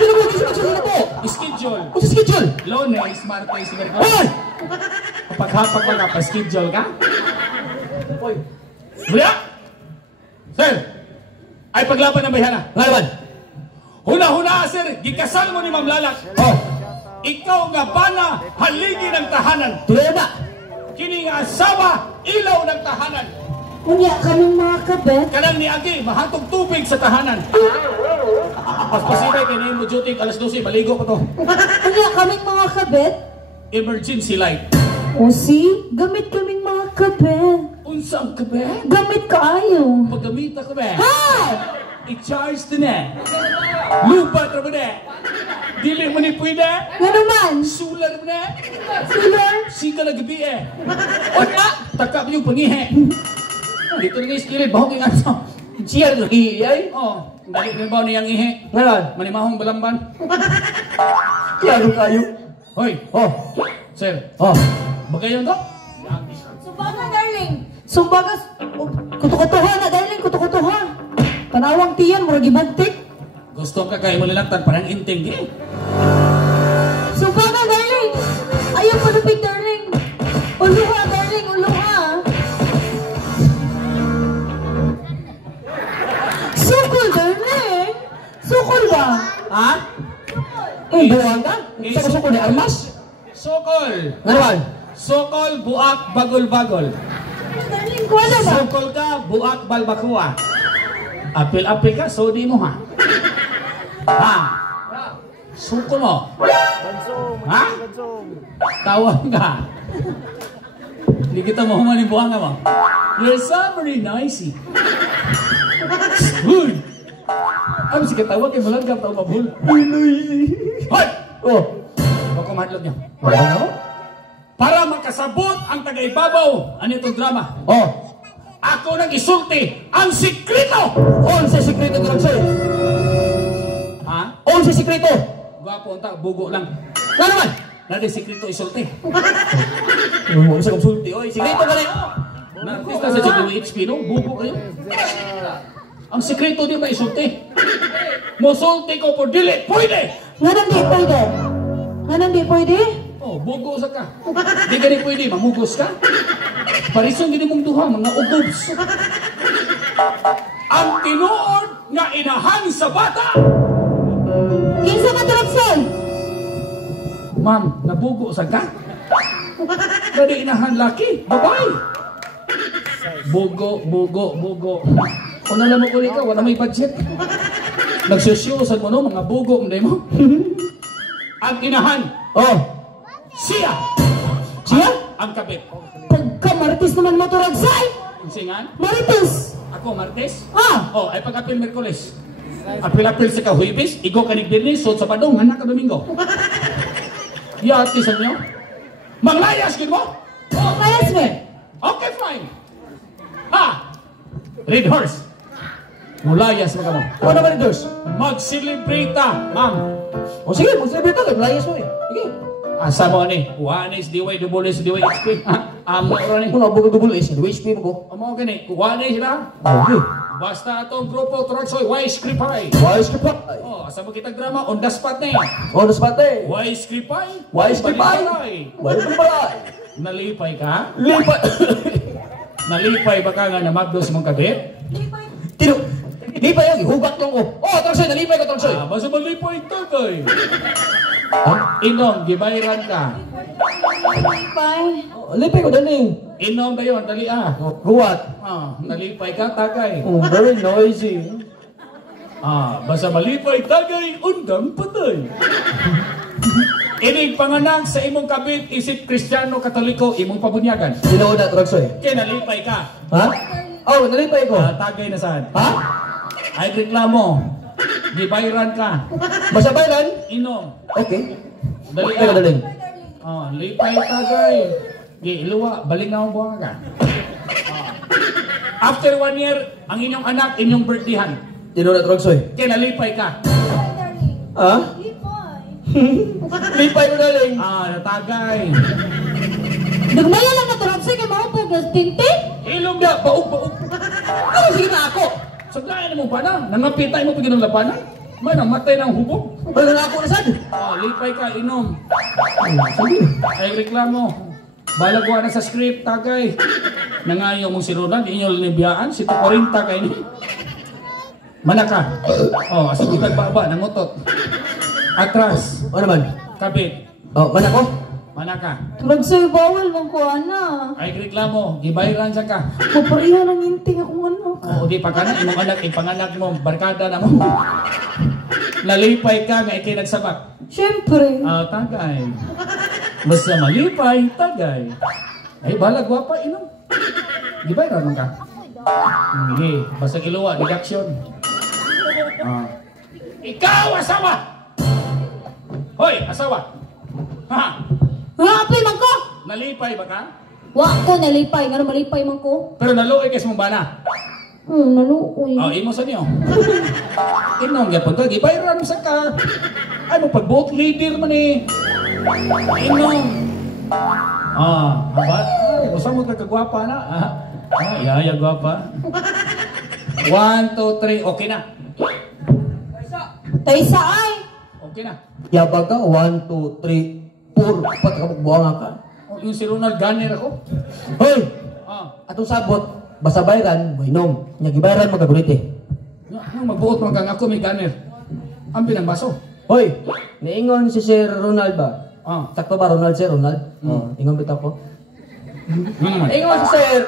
Pero mo, kasi magsusunod na po. Schedule. Kung sa schedule. Lones, Martes, Merkulis. Hoy! Kapag hapag ka pa-schedule ka? Hoy. Kuya! Sir! Ay paglaban ng bayhana. Nga naman? Huna-huna, sir! Gikasal mo ni Ma'am Lalak. Oh. Ikaw nga bana, haligi ng tahanan. Tuloy na. Kini nga asawa, ilaw ng tahanan. Unya kaming mga kabet. Kanang niagi, mahatog tubig sa tahanan. Paspasibay, kaya mo duty, alas 12, maligo pa to. Unya kaming mga kabet. Emergency light. O si, gamit kaming mga kabet. Unsa ang kabe? Gamit kaayo. Paggamita ka ba? Hi! I-charge din eh. Lupa tra ba na? Dili mo ni pwede? Nga naman. Sular mo na? Sila. Sika na gabi eh. O na, taka mo yung pangihe. Dito na yung skillet, bahog yung aso. Siya rin nag-iiyay. Oh, dali na ba niyang ihe? Nga naman? Manimahong balamban. Klaro kayo. Hoy, Oh. sir, Oh. bagayon to? Sumbaga, darling. Sumbaga. Kutukutuhan na, darling. Kutukutuhan. Panawang tiyan, murag ibantik. Gusto ka kayo malilaktan, parang inting eh. Sumbaga, darling. Ayaw palupig, darling. Uluha, darling. Uluha. Sukol, darling. Sukol ba? Ha? Eh, buwan ka? Sa gusto ko ni Armas? Sokol! Nga naman? Sokol, buak, bagol-bagol. Darling, ko na ba? Sokol ka, buak, balbakua. Apil-apil ka, so di mo ha. Ha? Sukol mo. Bansong. Ha? Bansong. Tawag ka. Hindi kita mo humalibuhan ka mo. You're so very nicey. Uy! Ano si katawag kay malanggap tao mabul? Hoy! Oh. Bako mahadlog niya. Ano? Para makasabot ang tagaibabaw, ano itong drama? Oh. Ako nang isulti ang sikreto! On sa sikreto ko lang sa'yo. Ha? On sa sikreto. Gwapo ang bugo lang. Nga naman? Nadi sekreto isulti. Mo sa konsulti oy. Sige ito gani. Na artista sa WHP no, bubo kayo. Ang sekreto di ba isulti? Mosulti ko por dili, pwede. Nga di pwede. Nga di pwede? Oh, bugo sa ka. Di gani pwede, mamugos ka. Parison gini mong duha, mga ugobs. Ang tinuod nga inahan sa bata. Kinsa ka Roxy? Ma'am, nabugo sa ka? Dadi inahan laki, babae. Bugo. Kung nalang mo uli ka, wala may budget. Nagsusyusan mo no, mga bugo, hindi mo. Ang inahan, Oh. siya. Siya? Ang kabit. Pagka Martes naman mo to Roxy? Ang singan, Martes! ako Martes. Ah! Oh, ay pag-apil Merkules. Apil-apil sa kahuibis, igo ka ni Birnis, sod sa Padong, anak ka Domingo. Yat, kisan nyo. Manglayas, kin mo? Oh, kayas me! Okay, fine. Ha! Red horse. Mulayas mo ka mo. Ano naman ito? Mag-celebrate, ma'am. O sige, mag-celebrate ka. Layas mo eh. Sige. Asa mo ni? Juanes, Diway, Dubulis, Diway, HP. Amo ro ni. Kung nabuga double S, WHP mo ko. Amo gani, Juanes na. Okay. Basta atong grupo Traksoy, Y Scripay. Wise ka pa. Oh, asa mo kitang drama on the spot na. On the spot eh. Y Scripay. Wise ka pa. Wise ka pa. Nalipay ka? Lipat. Nalipay ba ka nga na magdos mong kabit? Tino. Lipay yung hugat lang ko. Oh, Traksoy, nalipay ka Traksoy. Basta malipay ito kay. Ha? Inom, gibayran ka. Bye. Oh, lipay ko dali. Inom ba yun? Dali ah. Huwat. Nalipay ka, tagay. Oh, very noisy. Basta malipay, tagay, undang patay. Inig panganak sa imong kabit, isip Kristiyano, Katoliko, imong pabunyagan. Sino na Traksoy? Kaya nalipay ka. Ha? Oh, nalipay ko. Tagay na saan? Ha? Ay reklamo. Gibayran ka. Basta bayran? Inom. Okay. Dali Okay ka daling. Lipay tagay. Iluwa, baling na ang buwan ka. After 1 year, ang inyong anak, inyong birthdayhan. Sino na Traksoy? Kaya nalipay ka. Ha? Lipay ko daling. Natagay. Nagmaya lang na to Roxy kay mga pag-tintin? Ilong na, baog. Ano sige na ako? Saglayan mo pa na. Nangapitay mo pag ng labanan. May namatay ng hubog. Ano na ako nasad? Lipay ka, inom. Ay reklamo. Balagwa na sa script, tagay. Nangayo mong si Ronald, inyong linibiyaan, si Tukorinta kay ni. Manaka. Asa kitag baba, nangutot. Atras. Ano naman? Kabit. Oh, mana ko? Manaka. Roxy, bawal mong ko ana. Ay reklamo, gibayran sa ka. Paparihan ang inting akong anak. Di pa ka na, imong anak, ipanganak mo, barkada na mo. Nalipay ka, nga ikay nagsabak. Siyempre. Tagay. Basta malipay, tagay. Ay, balag wapa, inom. Di ba naman ka? Hindi. Basta kiluwa, reaction. Ikaw, asawa! Hoy, asawa! Ha? Happy man ko! Nalipay ba ka? Wa ko nalipay, nga malipay man ko. Pero naluoy kasi mong bana. Naluoy. Imo sa niyo. Inom, yapon ka, gibayran mo sa ka. Ay mo, pag-boat leader man eh. Inom. Abat? Ay, usang mo kagwapa na. Yaya gwapa. 1, 2, 3, okay na. Taysa ay! Okay na. Yabag ka, 1, 2, 3, 4, 4 ka buwanga ka. Yung si Ronald Ganner ako. Hoy! Ah. Atong sabot, basta bayran, buinom. Nyagibayran magagulit eh. Yung magbuot mo kang ako may Ganner. Ang pinambaso. Hoy! Niingon si Sir Ronald ba? Sakto ba Ronald Sir Ronald? Ingon bitaw ko. Ingon si Sir.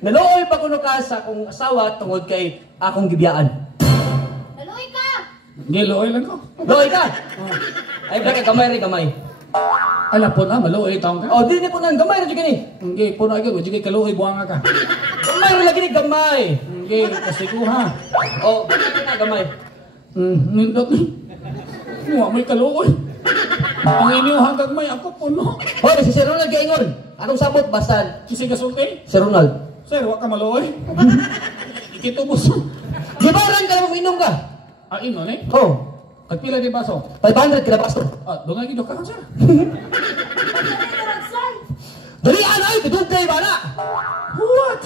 Naluoy pa kuno ka sa akong asawa tungod kay akong gibiyaan. Naluoy ka! Hindi, looy lang ko. Luoy ka! Ay, baka gamay rin gamay. Alam po na, maluoy taong ka. Oh, di na po nang gamay rin gini. Hindi, po na agad, wajigay kaluoy, buwanga ka. Gamay rin lagi ni gamay. Hindi, kasi ko ha. Oh, baka na gamay. Nindot ni. Muha may kaluoy. Ang inyo hanggang may ako puno. Hoy, si Sir Ronald gaingon. Anong sabot basta Kasi kasulti. Sir Ronald? Sir, wak ka maluoy. Ikitubos. Gibaran ka na inom ka. Ino eh. Oh. Pagpila di baso? 500 kila baso. Dungan gido ka sir. Dali anay, kadugay ba na? What?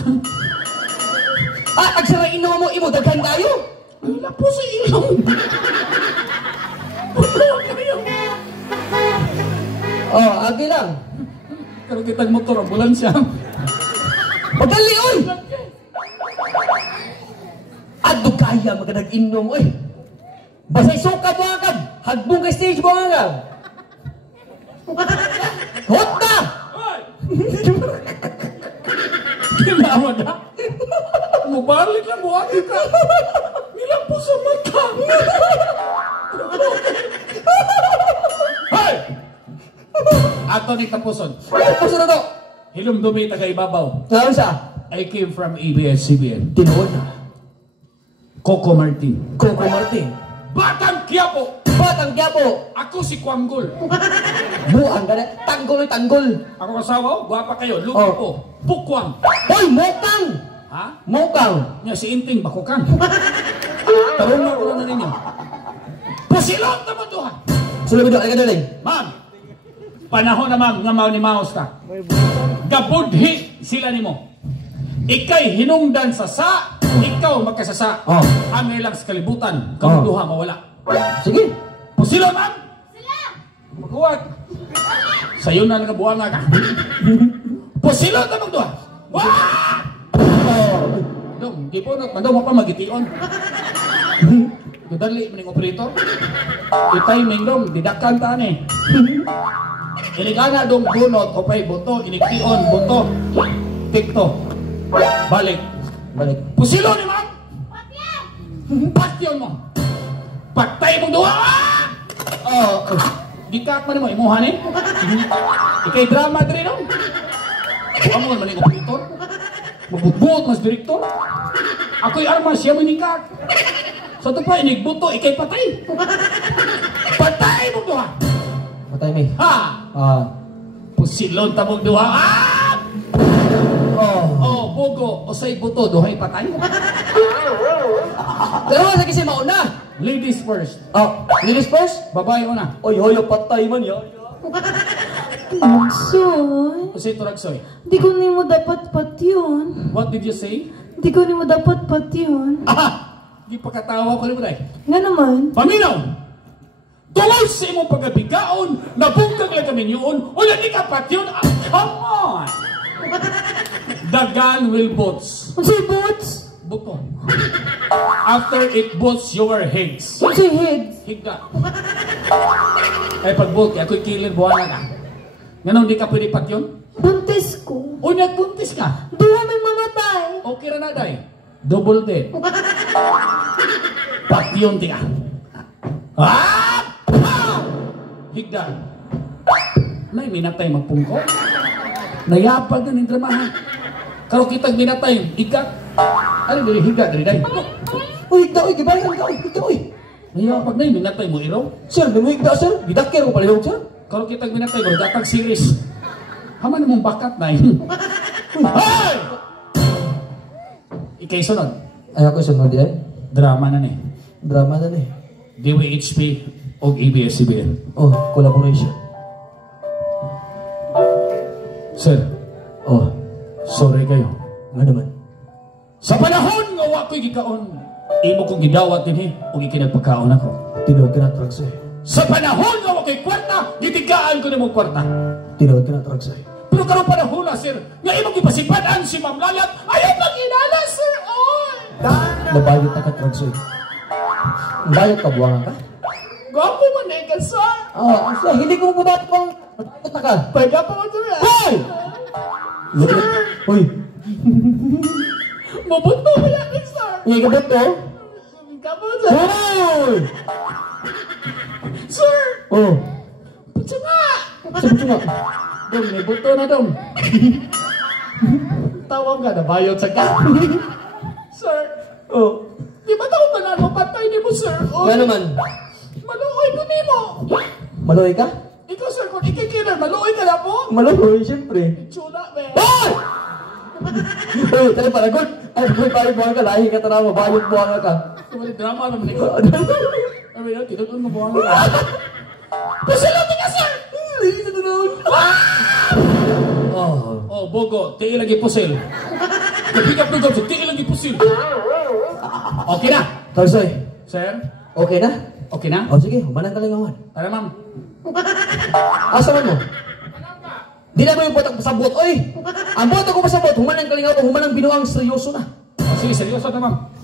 Agsara inom mo, imo daghan kayo. Wala po sa ilong. Agi lang. Pero kitang motor, ambulansya. Madali, oy! Adto kaya magadag inom, oy. Basay suka mo agad. Hagbong ka stage mo agad. Hot na! Ginawa na. Mubalik lang mo agad ka. Nilang po sa mata. Hey! Ato ni tapuson. Tapos na to. Hilom dumi taga ibabaw. Ngayon siya. I came from ABS-CBN. Tinuod na. Coco Martin. Coco Martin. Batang Quiapo. Batang Quiapo. Ako si Kwangol. Buang ka na. Tanggol. Ako kasawa, gwapa kayo. Luto Oh. ko. Pukwang. Hoy, Mokang! Ha? Mokang! Nya si Inting Bakukang. Tarungan ko na ninyo. Pasilot na mo doha. Sula bido, ay ka daling. Ma'am, panahon naman nga mao ni Maos ta. Gabudhi sila nimo. Ikay hinungdan sa ikaw magkasasa. Oh. Ang ilang sa kalibutan, kamu duha mawala. Sige. Pusilo, ma'am! Sila! Magkuwag. Sayo na nagabuanga ka. Pusilo na magduha. Wah! Dong, di po nagmandaw mo pa magitiyon. Dudali maning operator. I-timing dong, didakan taan eh. Inikana dong bunot o pa'y buto, iniktion, buto. Tikto. Balik. Pusilo ni ma'am! Patyon mo! Patay mong duha! Gikat man mo, imuhan eh. Ikay drama diri no? Buang mo maning operator. Magbutbut mas direktor. Ako'y armas, siya manikat. So ito pa, inigbuto, ikay patay. Patay mong duha! Patay may. Ha! Pusilon ta mong duha. Bogo, o say buto, duhay patay. Pero sa kasi mauna. Ladies first. Ladies first? Babae una. Oy, hoyo, patay man ya. Magsoy. O say turagsoy. Di ko ni mo dapat patyon. What did you say? Di ko ni mo dapat patyon. Di pagkatawa ko rin mo dahil. Nga naman. Paminaw! Tungol sa imong pagkabigaon, nabungkag lang kami yun, wala di ka patyon. Come on! The gun will boots. Unsay boots? Buto. After it boots your heads. Unsay heads? Higda. Ay pag-boot, ako'y killer buwana ka. Ngayon, di ka pwede patyon? Buntis ko. O nagbuntis ka? Duha may mamatay. Okay na na, day. Double dead. Patyon di ka. Higda. Nay, minatay magpungko. Nayapag na ng dramahan. Kalau kita minatay, ikat. Ano dari higda dari day? Uy, higda, uy, gibayan ka, uy, higda, uy. Nayapag na minatay mo iraw. Sir, di mo higda, sir. Bidakir ko palihog, sir. Kalau kita minatay, bro, datang series. Haman mong bakat na yun. Hey! Ikay sunod. Ay, ako sunod yan. Drama na ni. Drama na ni. DWHP o ABS-CBN. Collaboration. Sir, sorry kayo. Nga naman. Sa panahon nga wako'y gikaon, imo kong gidawat din o ikinagpagkaon ako. Tinuod ka na, Tragsoy. Sa panahon nga wako'y kwarta, gitigaan ko na mong kwarta. Tinuod ka na, Tragsoy. Pero karong panahon na, sir, nga imong ipasipadan si Ma'am Lalat, ayaw mag-inala, sir, oy! Nabayot na ka, Tragsoy. Bayot ka, buwangan ka? Gwapo man eh ka, sir. Sir, hindi ko bubat kong nabayot na ka. Pwede pa mo sir. Hoy! Hoy! Mabuto mo yan, sir. Hindi ka buto? Kamu, sir. Hoy! Sir, Oh, putsa nga. sabi ko nga. Dong, may buto na dong. Tawag ka, nabayot sa ka. Sir, Oh, di ba tao ba na mo patay ni mo, sir? nga naman. Maluoy po ni mo. Maloy ka? Ikaw, sir, kung ikikiller, maluoy ka na po? Maloy, siyempre. Tsula, be. Hoy! Hoy, tali para good. Ay, boy, pare buwangan ka. Lahi ka tara mo. Bayot buwangan ka. Kumali drama naman ikaw. Sabi na, tinutun mo buwangan ka. Pasalati ka, sir! Oh, bogo, tiil lagi pusil. Kapikap ng gabso, tiil lagi pusil. Okay na. Torsoy, Sir, okay na? okay na? O sige, humanang kalingawan. Tara, ma'am. Asa man mo? Di na mo yung botang pasabot, oy! Ang botang ko pasabot, humanang kalingawan, humanang binuang seryoso na. Sige, seryoso na, ma'am.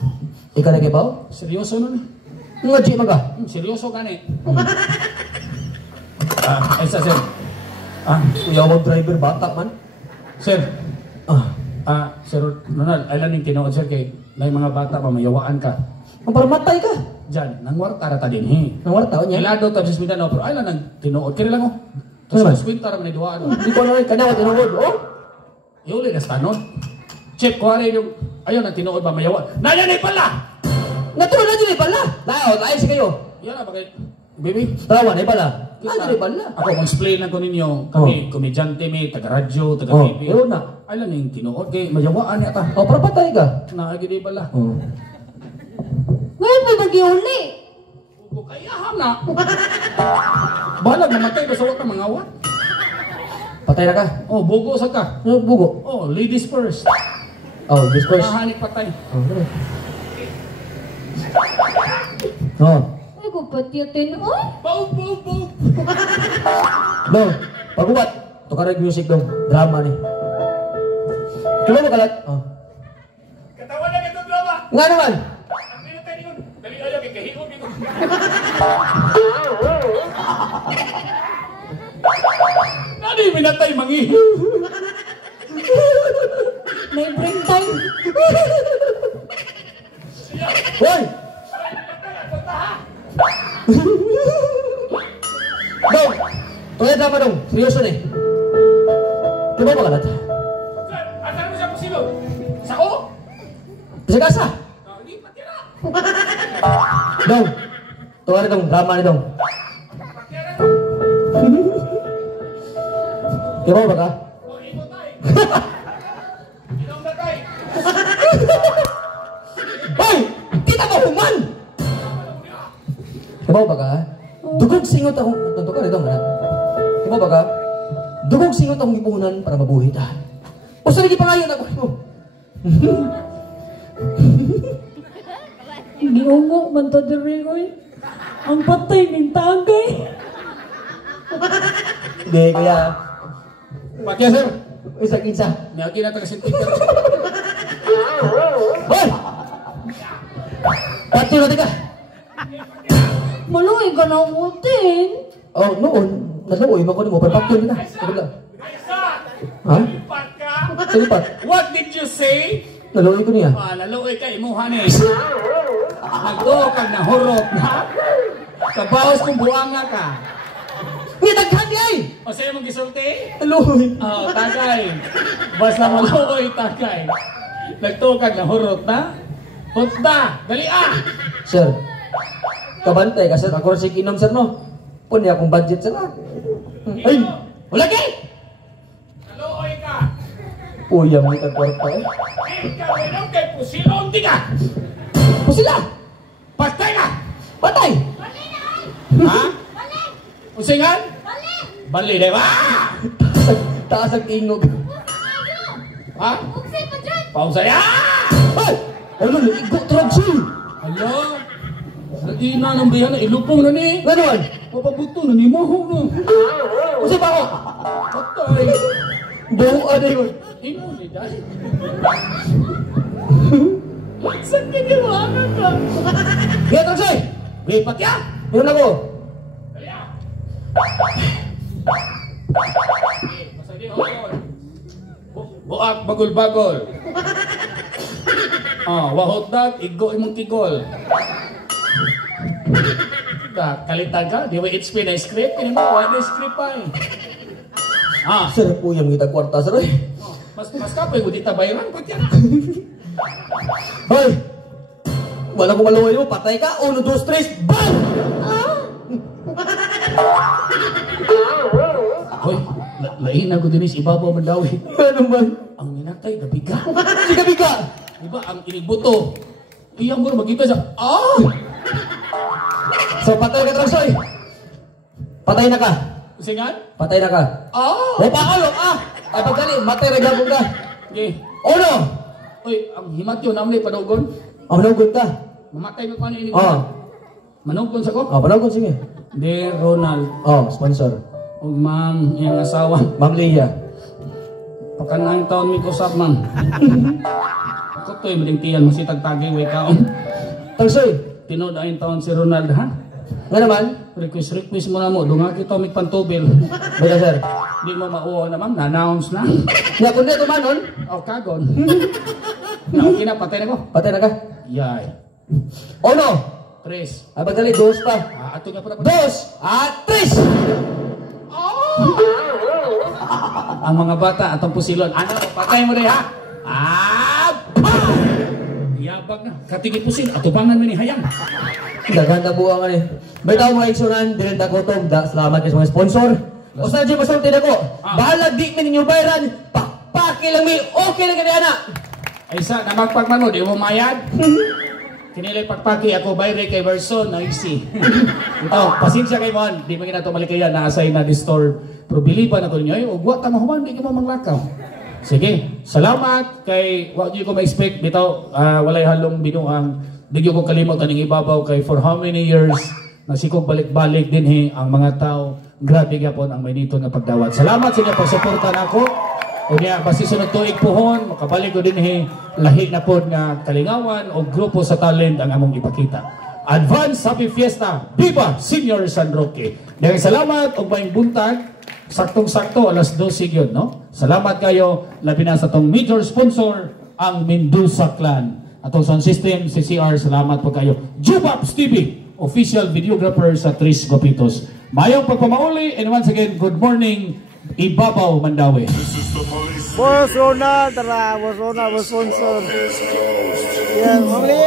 Ikaw na kibaw? Seryoso na. Nga, G, maga. Seryoso ka ni. Isa, sir. Kuya, wag driver, bata man. Sir. Ah, Sir Ronald, ay lang yung tinood, sir, kay may mga bata, mamayawaan ka. ang parang matay ka. Diyan, nangwarta rata din, he. Nawarta niya. Ilado tayo sa Mindanao, pero ay lang ang tinood. Kaya lang, oh. Ano ba? Tapos, swinta naman ay duwaan. Hindi ko na rin kanya ka tinawag. Oh! Iuli na sa tanon. Chip, kuwari yung, ayun, ang tinood, mamayawaan. Nanyanay pala! Natuloy na din pala. Layo si kayo. Yan na, bakit? Baby? Tawa na pala. Ano pala? Ako, explain lang ko ninyo. Kami, komedyante mi, taga-radyo, taga-TV. yun na. Ay lang yung tinood, kay mayawaan niya ta. Oh, para patay ka. Nakagidi pala. Oh. Ngayon mo nag-iuli. Kayahan na. Balag namatay ba sa wata mga awat? Patay na ka. Oh, bugo sa ka. Ano bugo? Oh, ladies first. Oh, discourse. Mahanik patay. Oh, ano? Oh. Ay, ko pati atin. Ay! Bow, bow, bow. Dong, pagubat. Tukarag music dong. Drama ni. Kilo mo kalat? Oh. Katawan na ito drama. Nga naman. Dali ayaw, kikahiog ito. Nani, minatay mangi. May brain time. Hoy! Dong! Tuloy drama dong. Seryoso na eh. Kilo mo kalat? Asan mo siya pusilo? Sa o? Sa kasa. Hindi, patira. Dong. Tuloy dong. Drama ni dong. Kilo mo ba ka? O, imo tay. Inong na tay. Hoy! Kita mo human! Kibaw ba ka? Dugog singot akong... Tonto ka rin ha? Kibaw ba ka? Dugog singot akong ipunan para mabuhay ta. O sa lagi pangayon ako. Giungo man to diri oy. Ang patay ng tagay. Hindi, kaya... Patya, sir. Isa-isa. Niyagi na taga-sintiker. Hoy! Pati natin ka. Maluwi ka na utin. Oh, noon. Naluoy mo ko mo. Pagpakyon na. Kabila. Ha? Salipat. What did you say? Naluoy ko niya. Laluoy ka, imuhan eh. Nagtuo kag na hurot na. Kabawas kong buanga ka. Hindi, taghan di ay! O sa'yo mong gisulti? Naluoy. Oh, tagay. Basta maluoy, tagay. Nagtuo kag na hurot na. Hutda, dali ah! Sir, kabantay ka sir. Ako rin si Kinom sir no. Pun akong budget sir ah. Ay! Wala kay! Naluoy ka. Uyang may kagwarta eh. Ikaw inom kay pusilong di ka. O sila! Patay ka! Patay! Ha? Usingan? Bali de ba? Taas ang tingog. Ha? Pausaya! Ay! Ano na? Igo trog siya! Hala! Nagina ng bayan na ilupong na ni. Nga naman! Mapabuto na ni Moho na. O siya pa ako! Patay! Buhuan na yun! Imo ni dahil. Saan ka giwangan ka? Kaya trog siya! Lipat ya! Meron ako! Buak bagol-bagol. Wahot dat, igo imong tigol. Kalitan ka, di ba HP na script? Kini mo, wala na script pa eh. Sir po yung kita kwarta sir eh. Mas kapay mo dita bayaran, ba't yan? Hoy! Wala ko maluhay mo, patay ka! 1, 2, 3, BAM! Hoy, lain ako din is ibabaw man daw eh. Ano man? Ang minatay, gabiga. Si Gabiga! Diba, ang inibuto. Iyang mo magkita siya. So, patay ka, Transoy. Patay na ka. Singan? Patay na ka. Oh! O, paalo, Ay, pagkali, matay na gabong ka. Okay. Uno! Uy, ang himat yun, namli, panugon. Manugon ka. Mamatay mo pa ni ini. Oh. Manugon sa ko? Manugon, sige. Dear Ronald, Sponsor. ug ma'am, iyang asawa. Ma'am Leia. Pakanang taon mi kusap, ma'am. Ako to'y malingtiyan, masitag tagay, way kaon. Transoy. Tinood ayong taon si Ronald, ha? Nga naman? Request mo na mo, dunga kita may pantubil. Baya, sir. Di mo mauwa na, ma'am, na-announce na. Nga, kung dito manon. O, kagon. Okay na, patay na ko. Patay na ka. Yay. Uno! 3. Ay, pagkali, dos pa. Ato nga pala. Dos! Tres! Ang mga bata, atong pusilon. Ano, patay mo rin, ha? Yabag na. Katingin pusil, atubangan mo ni Hayang. Daganda buang ani. May tao mga iksunan, dirin da gutom. Salamat kayo sa mga sponsor. O sa dyan masulti na ko. Bahalag di min ninyo bayaran. Pakpaki lang mi. Okay lang ganyan na. Ay sa, namagpagman mo, di mo mayad? Kinilay pagpaki, ako bayre kay Verson, naisi. Ito, pasensya kay Mon. Di mo ginato malikayan, na-assign na distor. Pero bilipan ako ninyo, ay, ugwa tama human, di ka mo manglakaw. Sige, salamat kay, wag niyo ko ma-expect, bitaw, walay halong binuang. Di ko kalimot ang ibabaw kay for how many years, nasikog balik-balik din ang mga tao. Grabe gapon ang may nito na pagdawat. Salamat sa inyo pagsuporta na ako. O niya, basi sunod tuig pohon, makabalik ko din lahi na po nga kalingawan o grupo sa talent ang among ipakita. Advance Happy Fiesta, Viva Senior San Roque. Dahil salamat o maing buntag, saktong-sakto, alas 12 yun, no? Salamat kayo, labi na sa tong major sponsor, ang Mendoza Clan. Atong sound system, CCR, salamat po kayo. Jubaps TV, official videographer sa Tris Gopitos. Mayong pagpamauli, and once again, good morning, Ibabaw, Mandawi. Boss Ronald, tara, Boss Ronald, Boss Sponsor. Yan, mamali.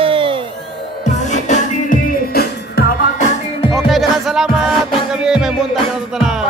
Okay, dengan salamat. Ang gabi, may buntag na ito na.